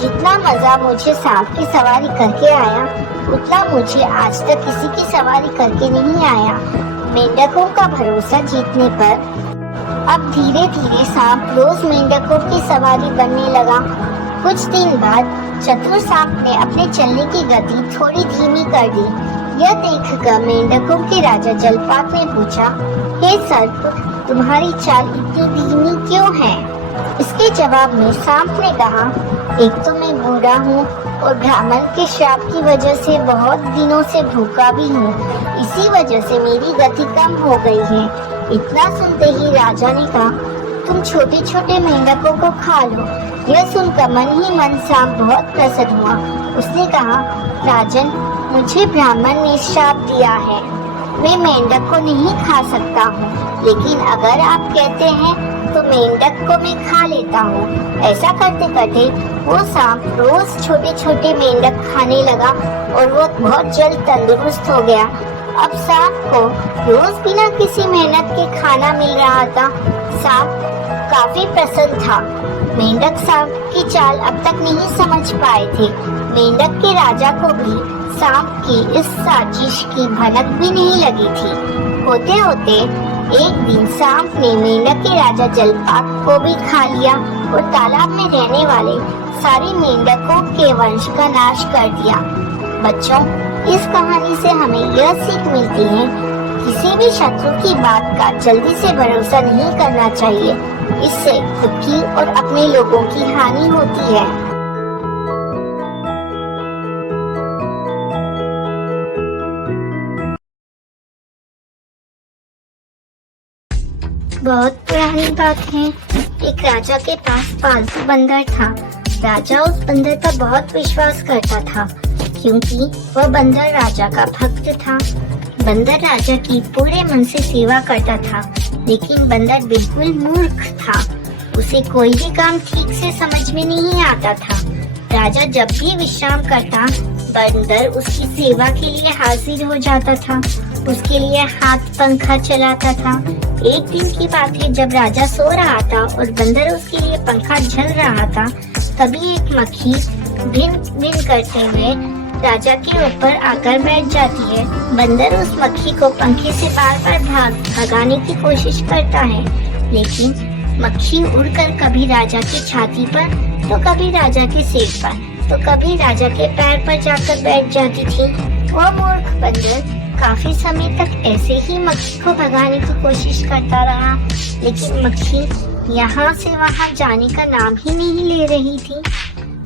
जितना मजा मुझे सांप की सवारी करके आया, उतना मुझे आज तक किसी की सवारी करके नहीं आया। मेंढकों का भरोसा जीतने पर अब धीरे धीरे सांप रोज मेंढकों की सवारी बनने लगा। कुछ दिन बाद चतुर सांप ने अपने चलने की गति थोड़ी धीमी कर दी। यह देखकर मेंढकों के राजा जलपाक ने पूछा, हे सर्प, तुम्हारी चाल इतनी धीमी क्यों है? इसके जवाब में सांप ने कहा, एक तो मैं बूढ़ा हूँ और ब्राह्मण के श्राप की वजह से बहुत दिनों से भूखा भी हूँ। इसी वजह से मेरी गति कम हो गई है। इतना सुनते ही राजा ने कहा, तुम छोटे छोटे मेंढकों को खा लो। यह सुनकर मन ही मन सांप बहुत प्रसन्न हुआ। उसने कहा, राजन, मुझे ब्राह्मण ने श्राप दिया है। मैं मेंढक को नहीं खा सकता हूँ, लेकिन अगर आप कहते हैं तो मेंढक को मैं खा लेता हूँ। ऐसा करते करते वो सांप रोज छोटे छोटे मेंढक खाने लगा और वो बहुत जल्द तंदुरुस्त हो गया। अब सांप को रोज बिना किसी मेहनत के खाना मिल रहा था। सांप काफी प्रसन्न था। मेंढक सांप की चाल अब तक नहीं समझ पाए थे। मेंढक के राजा को भी सांप की इस साजिश की भनक भी नहीं लगी थी। होते होते एक दिन सांप ने मेंढक के राजा जलपात को भी खा लिया और तालाब में रहने वाले सारे मेंढकों के वंश का नाश कर दिया। बच्चों, इस कहानी से हमें यह सीख मिलती है, किसी भी शत्रु की बात का जल्दी से भरोसा नहीं करना चाहिए। इससे खुद की और अपने लोगों की हानि होती है। बहुत पुरानी बात है। एक राजा के पास पालतू बंदर था। राजा उस बंदर पर बहुत विश्वास करता था, क्योंकि वह बंदर राजा का भक्त था। बंदर राजा की पूरे मन से सेवा करता था, लेकिन बंदर बिल्कुल मूर्ख था। उसे कोई भी काम ठीक से समझ में नहीं आता था। राजा जब भी विश्राम करता, बंदर उसकी सेवा के लिए हाजिर हो जाता था, उसके लिए हाथ पंखा चलाता था। एक दिन की बात है, जब राजा सो रहा था और बंदर उसके लिए पंखा झल रहा था, तभी एक मक्खी भिन भिन करते हुए राजा के ऊपर आकर बैठ जाती है। बंदर उस मक्खी को पंखे से बार बार भगाने की कोशिश करता है, लेकिन मक्खी उड़कर कभी राजा की छाती पर, तो कभी राजा के सिर पर, तो कभी राजा के पैर पर जाकर बैठ जाती थी। वह मूर्ख बंदर काफी समय तक ऐसे ही मक्खी को भगाने की कोशिश करता रहा, लेकिन मक्खी यहाँ से वहाँ जाने का नाम ही नहीं ले रही थी।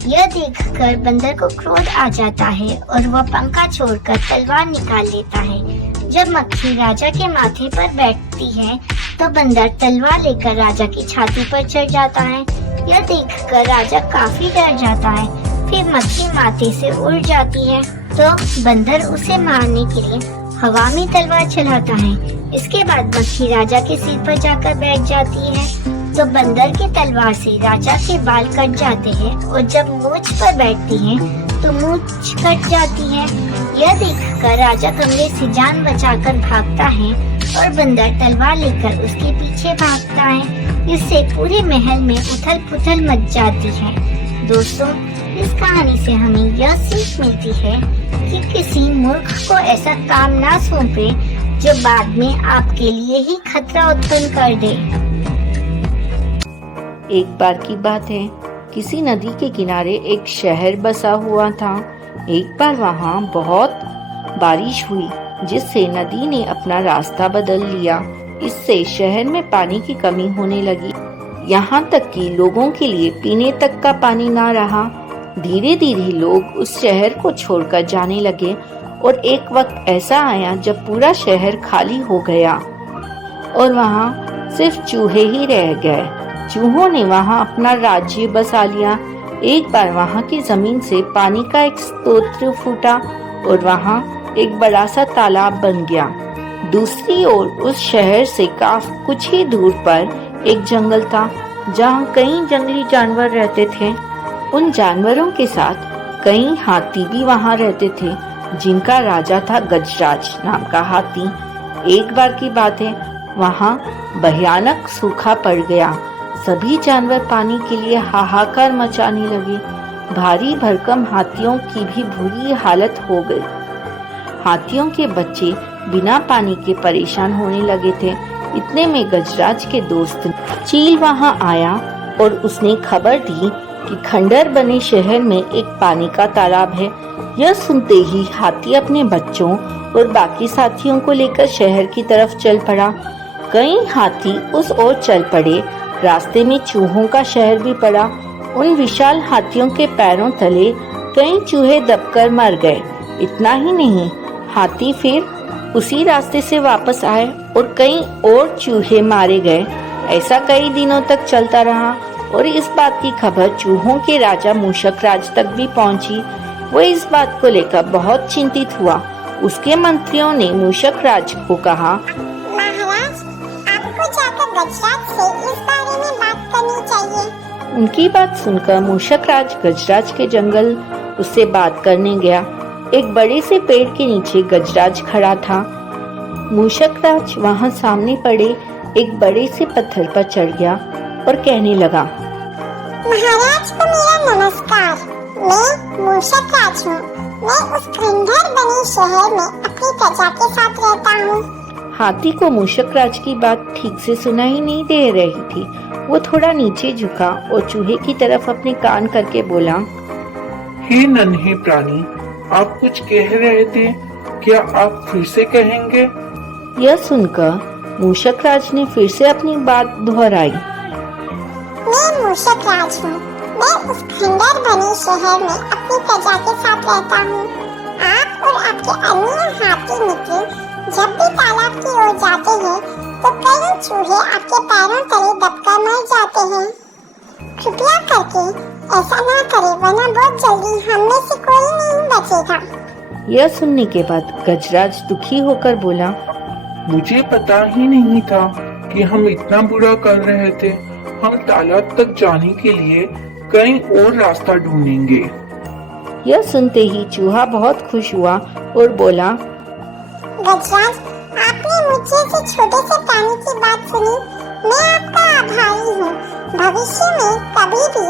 यह देखकर बंदर को क्रोध आ जाता है और वह पंखा छोड़कर तलवार निकाल लेता है। जब मक्खी राजा के माथे पर बैठती है, तो बंदर तलवार लेकर राजा की छाती पर चढ़ जाता है। यह देखकर राजा काफी डर जाता है। फिर मक्खी माथे से उड़ जाती है, तो बंदर उसे मारने के लिए हवा में तलवार चलाता है। इसके बाद मक्खी राजा के सिर पर जाकर बैठ जाती है, तो बंदर की तलवार से राजा के बाल कट जाते हैं और जब मूंछ पर बैठती है, तो मूंछ कट जाती है। यह देखकर राजा कमरे से जान बचाकर भागता है और बंदर तलवार लेकर उसके पीछे भागता है। इससे पूरे महल में उथल पुथल मच जाती है। दोस्तों, इस कहानी से हमें यह सीख मिलती है कि किसी मूर्ख को ऐसा काम ना सौंपे जो बाद में आपके लिए ही खतरा उत्पन्न कर दे। एक बार की बात है, किसी नदी के किनारे एक शहर बसा हुआ था। एक बार वहाँ बहुत बारिश हुई, जिससे नदी ने अपना रास्ता बदल लिया। इससे शहर में पानी की कमी होने लगी, यहाँ तक कि लोगों के लिए पीने तक का पानी ना रहा। धीरे धीरे लोग उस शहर को छोड़कर जाने लगे और एक वक्त ऐसा आया जब पूरा शहर खाली हो गया और वहाँ सिर्फ चूहे ही रह गए। चूहों ने वहाँ अपना राज्य बसा लिया। एक बार वहाँ की जमीन से पानी का एक स्रोत फूटा और वहाँ एक बड़ा सा तालाब बन गया। दूसरी ओर उस शहर से काफी कुछ ही दूर पर एक जंगल था, जहाँ कई जंगली जानवर रहते थे। उन जानवरों के साथ कई हाथी भी वहाँ रहते थे, जिनका राजा था गजराज नाम का हाथी। एक बार की बात है, वहाँ भयानक सूखा पड़ गया। सभी जानवर पानी के लिए हाहाकार मचाने लगे। भारी भरकम हाथियों की भी बुरी हालत हो गई। हाथियों के बच्चे बिना पानी के परेशान होने लगे थे। इतने में गजराज के दोस्त चील वहाँ आया और उसने खबर दी कि खंडर बने शहर में एक पानी का तालाब है। यह सुनते ही हाथी अपने बच्चों और बाकी साथियों को लेकर शहर की तरफ चल पड़ा। कई हाथी उस ओर चल पड़े। रास्ते में चूहों का शहर भी पड़ा। उन विशाल हाथियों के पैरों तले कई चूहे दबकर मर गए। इतना ही नहीं, हाथी फिर उसी रास्ते से वापस आए और कई और चूहे मारे गए। ऐसा कई दिनों तक चलता रहा और इस बात की खबर चूहों के राजा मूषक राज तक भी पहुंची। वो इस बात को लेकर बहुत चिंतित हुआ उसके मंत्रियों ने मूषक राज को कहा, महाराज, आपको जाकर गजराज से इस बारे में बात करनी चाहिए। उनकी बात सुनकर मूषक राज गजराज के जंगल उससे बात करने गया। एक बड़े से पेड़ के नीचे गजराज खड़ा था। मूषक राज वहाँ सामने पड़े एक बड़े से पत्थर पर चढ़ गया और कहने लगा, महाराज को मेरा नमस्कार। मैं मूषक राज हूँ। मैं उस खंडहर बने शहर में अपनी प्रजा के साथ रहता हूँ। हाथी को मूषक राज की बात ठीक से सुनाई नहीं दे रही थी। वो थोड़ा नीचे झुका और चूहे की तरफ अपने कान करके बोला, हे नन्हे प्राणी, आप कुछ कह रहे थे, क्या आप फिर से कहेंगे? यह सुनकर मूषक राज ने फिर से अपनी बात दोहराई। मैं मूषक राज हूँ। मैं उस खंडहर बने शहर में अपनी प्रजा के साथ रहता हूँ। आप और आपके अन्य हाथी मित्र जब भी तालाब की ओर जाते हैं तो कई चूहे आपके पैरों तले दबकर मर जाते हैं। कृपया करके ऐसा ना करें, वरना बहुत जल्दी हम में से कोई नहीं बचेगा। यह सुनने के बाद गजराज दुखी होकर बोला, मुझे पता ही नहीं था कि हम इतना बुरा कर रहे थे। हम तालाब तक जाने के लिए कहीं और रास्ता ढूंढेंगे। यह सुनते ही चूहा बहुत खुश हुआ और बोला, गजराज, आपने मुझे से छोटे से प्राणी की बात सुनी। मैं आपका आभारी हूँ। भविष्य में कभी भी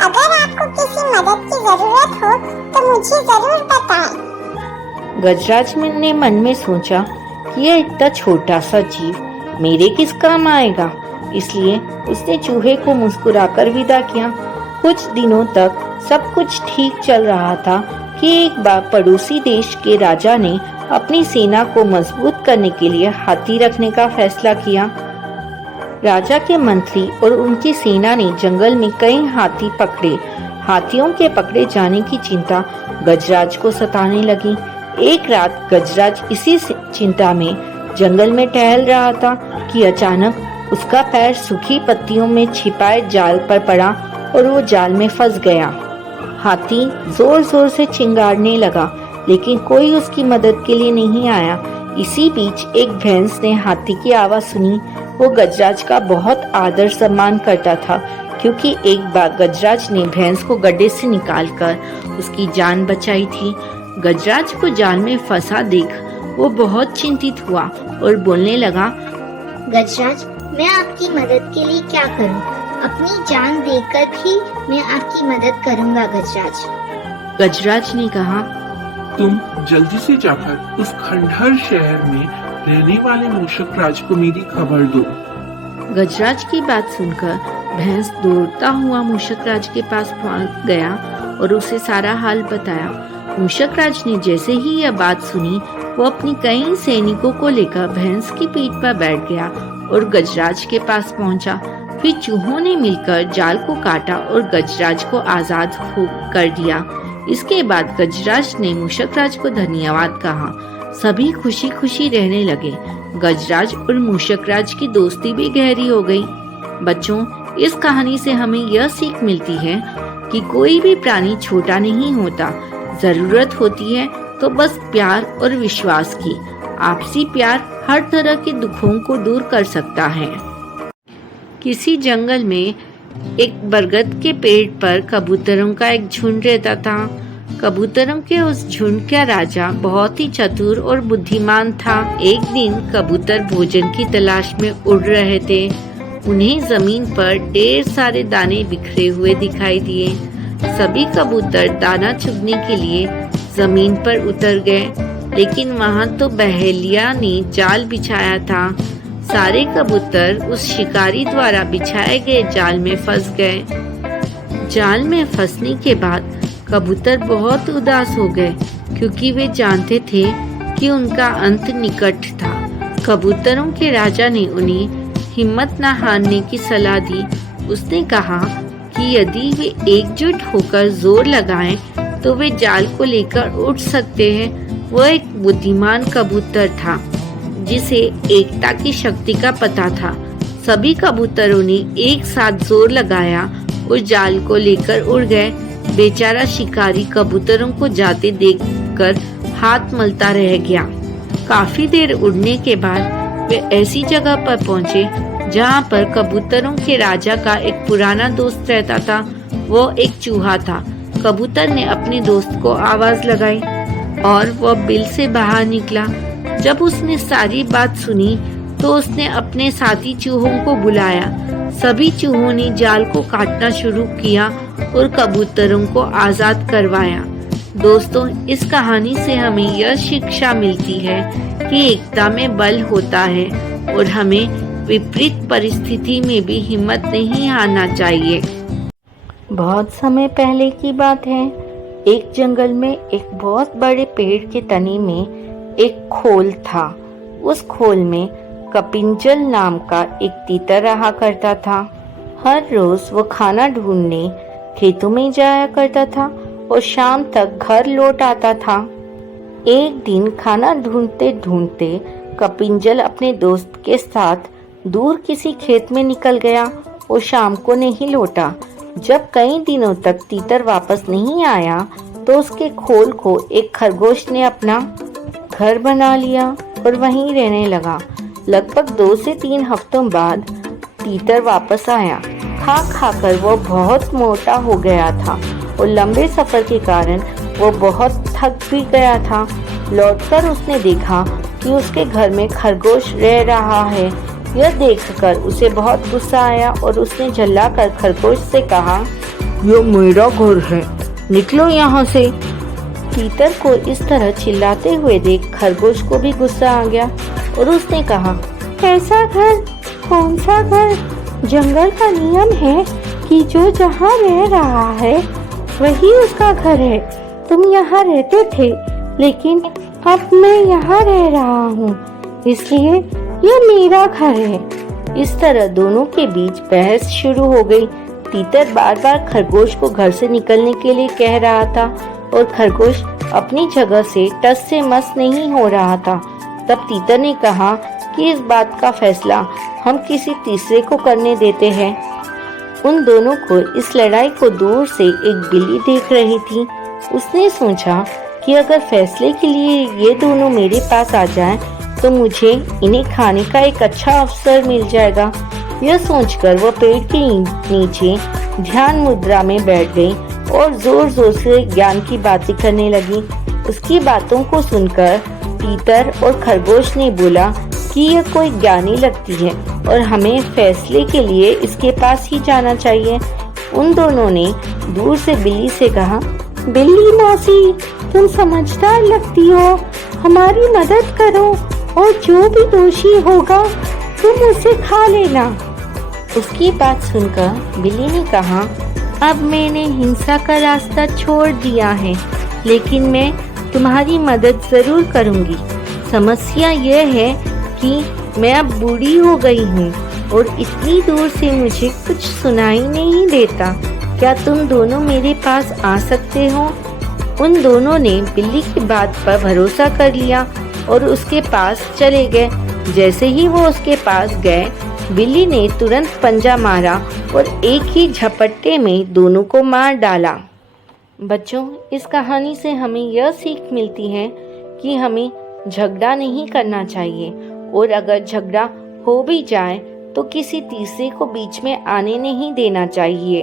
अगर आपको किसी मदद की जरूरत हो तो मुझे जरूर बताएं। गजराज ने मन में सोचा कि यह इतना छोटा सा जीव मेरे किस काम आएगा, इसलिए उसने चूहे को मुस्कुराकर विदा किया। कुछ दिनों तक सब कुछ ठीक चल रहा था कि एक बार पड़ोसी देश के राजा ने अपनी सेना को मजबूत करने के लिए हाथी रखने का फैसला किया। राजा के मंत्री और उनकी सेना ने जंगल में कई हाथी पकड़े। हाथियों के पकड़े जाने की चिंता गजराज को सताने लगी। एक रात गजराज इसी चिंता में जंगल में टहल रहा था कि अचानक उसका पैर सूखी पत्तियों में छिपाए जाल पर पड़ा और वो जाल में फंस गया। हाथी जोर जोर से चिंगारने लगा, लेकिन कोई उसकी मदद के लिए नहीं आया। इसी बीच एक भैंस ने हाथी की आवाज सुनी। वो गजराज का बहुत आदर सम्मान करता था, क्योंकि एक बार गजराज ने भैंस को गड्ढे से निकालकर उसकी जान बचाई थी। गजराज को जाल में फंसा देख वो बहुत चिंतित हुआ और बोलने लगा, गजराज, मैं आपकी मदद के लिए क्या करूं? अपनी जान देकर भी मैं आपकी मदद करूंगा गजराज। गजराज ने कहा, तुम जल्दी से जाकर उस खंडहर शहर में रहने वाले मूषक राज को मेरी खबर दो। गजराज की बात सुनकर भैंस दौड़ता हुआ मूषक राज के पास पहुंच गया और उसे सारा हाल बताया। मूषक राज ने जैसे ही यह बात सुनी, वो अपनी कई सैनिकों को लेकर भैंस की पीठ पर बैठ गया और गजराज के पास पहुंचा। फिर चूहों ने मिलकर जाल को काटा और गजराज को आजाद कर दिया। इसके बाद गजराज ने मूषक राज को धन्यवाद कहा। सभी खुशी खुशी रहने लगे। गजराज और मूषक राज की दोस्ती भी गहरी हो गई। बच्चों, इस कहानी से हमें यह सीख मिलती है कि कोई भी प्राणी छोटा नहीं होता। जरूरत होती है तो बस प्यार और विश्वास की। आपसी प्यार हर तरह के दुखों को दूर कर सकता है। किसी जंगल में एक बरगद के पेड़ पर कबूतरों का एक झुंड रहता था। कबूतरों के उस झुंड का राजा बहुत ही चतुर और बुद्धिमान था। एक दिन कबूतर भोजन की तलाश में उड़ रहे थे। उन्हें जमीन पर ढेर सारे दाने बिखरे हुए दिखाई दिए। सभी कबूतर दाना चुगने के लिए जमीन पर उतर गए, लेकिन वहाँ तो बहेलिया ने जाल बिछाया था। सारे कबूतर उस शिकारी द्वारा बिछाए गए जाल में फंस गए। जाल में फंसने के बाद कबूतर बहुत उदास हो गए, क्योंकि वे जानते थे कि उनका अंत निकट था। कबूतरों के राजा ने उन्हें हिम्मत न हारने की सलाह दी। उसने कहा कि यदि वे एकजुट होकर जोर लगाएं, तो वे जाल को लेकर उड़ सकते हैं। वह एक बुद्धिमान कबूतर था, जिसे एकता की शक्ति का पता था। सभी कबूतरों ने एक साथ जोर लगाया और जाल को लेकर उड़ गए। बेचारा शिकारी कबूतरों को जाते देखकर हाथ मलता रह गया। काफी देर उड़ने के बाद वे ऐसी जगह पर पहुंचे जहां पर कबूतरों के राजा का एक पुराना दोस्त रहता था। वो एक चूहा था। कबूतर ने अपने दोस्त को आवाज लगाई और वह बिल से बाहर निकला। जब उसने सारी बात सुनी तो उसने अपने साथी चूहों को बुलाया। सभी चूहों ने जाल को काटना शुरू किया और कबूतरों को आजाद करवाया। दोस्तों, इस कहानी से हमें यह शिक्षा मिलती है कि एकता में बल होता है और हमें विपरीत परिस्थिति में भी हिम्मत नहीं हारना चाहिए। बहुत समय पहले की बात है। एक जंगल में एक बहुत बड़े पेड़ के तने में एक खोल था। उस खोल में कपिंजल नाम का एक तीतर रहा करता था। हर रोज वो खाना ढूंढने खेतों में जाया करता था और शाम तक घर लौट आता था। एक दिन खाना ढूंढते ढूंढते कपिंजल अपने दोस्त के साथ दूर किसी खेत में निकल गया और शाम को नहीं लौटा। जब कई दिनों तक तीतर वापस नहीं आया तो उसके खोल को एक खरगोश ने अपना घर बना लिया और वहीं रहने लगा। लगभग 2 से 3 हफ्तों बाद तीतर वापस आया। खा खा कर वो बहुत मोटा हो गया था और लंबे सफर के कारण वो बहुत थक भी गया था। लौटकर उसने देखा कि उसके घर में खरगोश रह रहा है। यह देखकर उसे बहुत गुस्सा आया और उसने झल्लाकर खरगोश से कहा, ये मेरा घर है, निकलो यहाँ से। तीतर को इस तरह चिल्लाते हुए देख खरगोश को भी गुस्सा आ गया और उसने कहा, कैसा घर? कौन सा घर? जंगल का नियम है कि जो जहाँ रह रहा है वही उसका घर है। तुम यहाँ रहते थे लेकिन अब मैं यहाँ रह रहा हूँ, इसलिए ये मेरा घर है। इस तरह दोनों के बीच बहस शुरू हो गई। तीतर बार बार खरगोश को घर से निकलने के लिए कह रहा था और खरगोश अपनी जगह से टस से मस नहीं हो रहा था। तब तीतर ने कहा कि इस बात का फैसला हम किसी तीसरे को करने देते हैं। उन दोनों को इस लड़ाई को दूर से एक बिल्ली देख रही थी। उसने सोचा कि अगर फैसले के लिए ये दोनों मेरे पास आ जाएं, तो मुझे इन्हें खाने का एक अच्छा अवसर मिल जाएगा। यह सोचकर वह पेड़ के नीचे ध्यान मुद्रा में बैठ गई और जोर जोर से ज्ञान की बातें करने लगी। उसकी बातों को सुनकर तीतर और खरगोश ने बोला कि यह कोई ज्ञानी लगती है और हमें फैसले के लिए इसके पास ही जाना चाहिए। उन दोनों ने दूर से बिल्ली से कहा, बिल्ली मौसी, तुम समझदार लगती हो, हमारी मदद करो और जो भी दोषी होगा तुम उसे खा लेना। उसकी बात सुनकर बिल्ली ने कहा, अब मैंने हिंसा का रास्ता छोड़ दिया है, लेकिन मैं तुम्हारी मदद जरूर करूंगी। समस्या यह है कि मैं अब बूढ़ी हो गई हूँ और इतनी दूर से मुझे कुछ सुनाई नहीं देता। क्या तुम दोनों मेरे पास आ सकते हो? उन दोनों ने बिल्ली की बात पर भरोसा कर लिया और उसके पास चले गए। जैसे ही वो उसके पास गए, बिल्ली ने तुरंत पंजा मारा और एक ही झपट्टे में दोनों को मार डाला। बच्चों, इस कहानी से हमें यह सीख मिलती है कि हमें झगड़ा नहीं करना चाहिए और अगर झगड़ा हो भी जाए तो किसी तीसरे को बीच में आने नहीं देना चाहिए।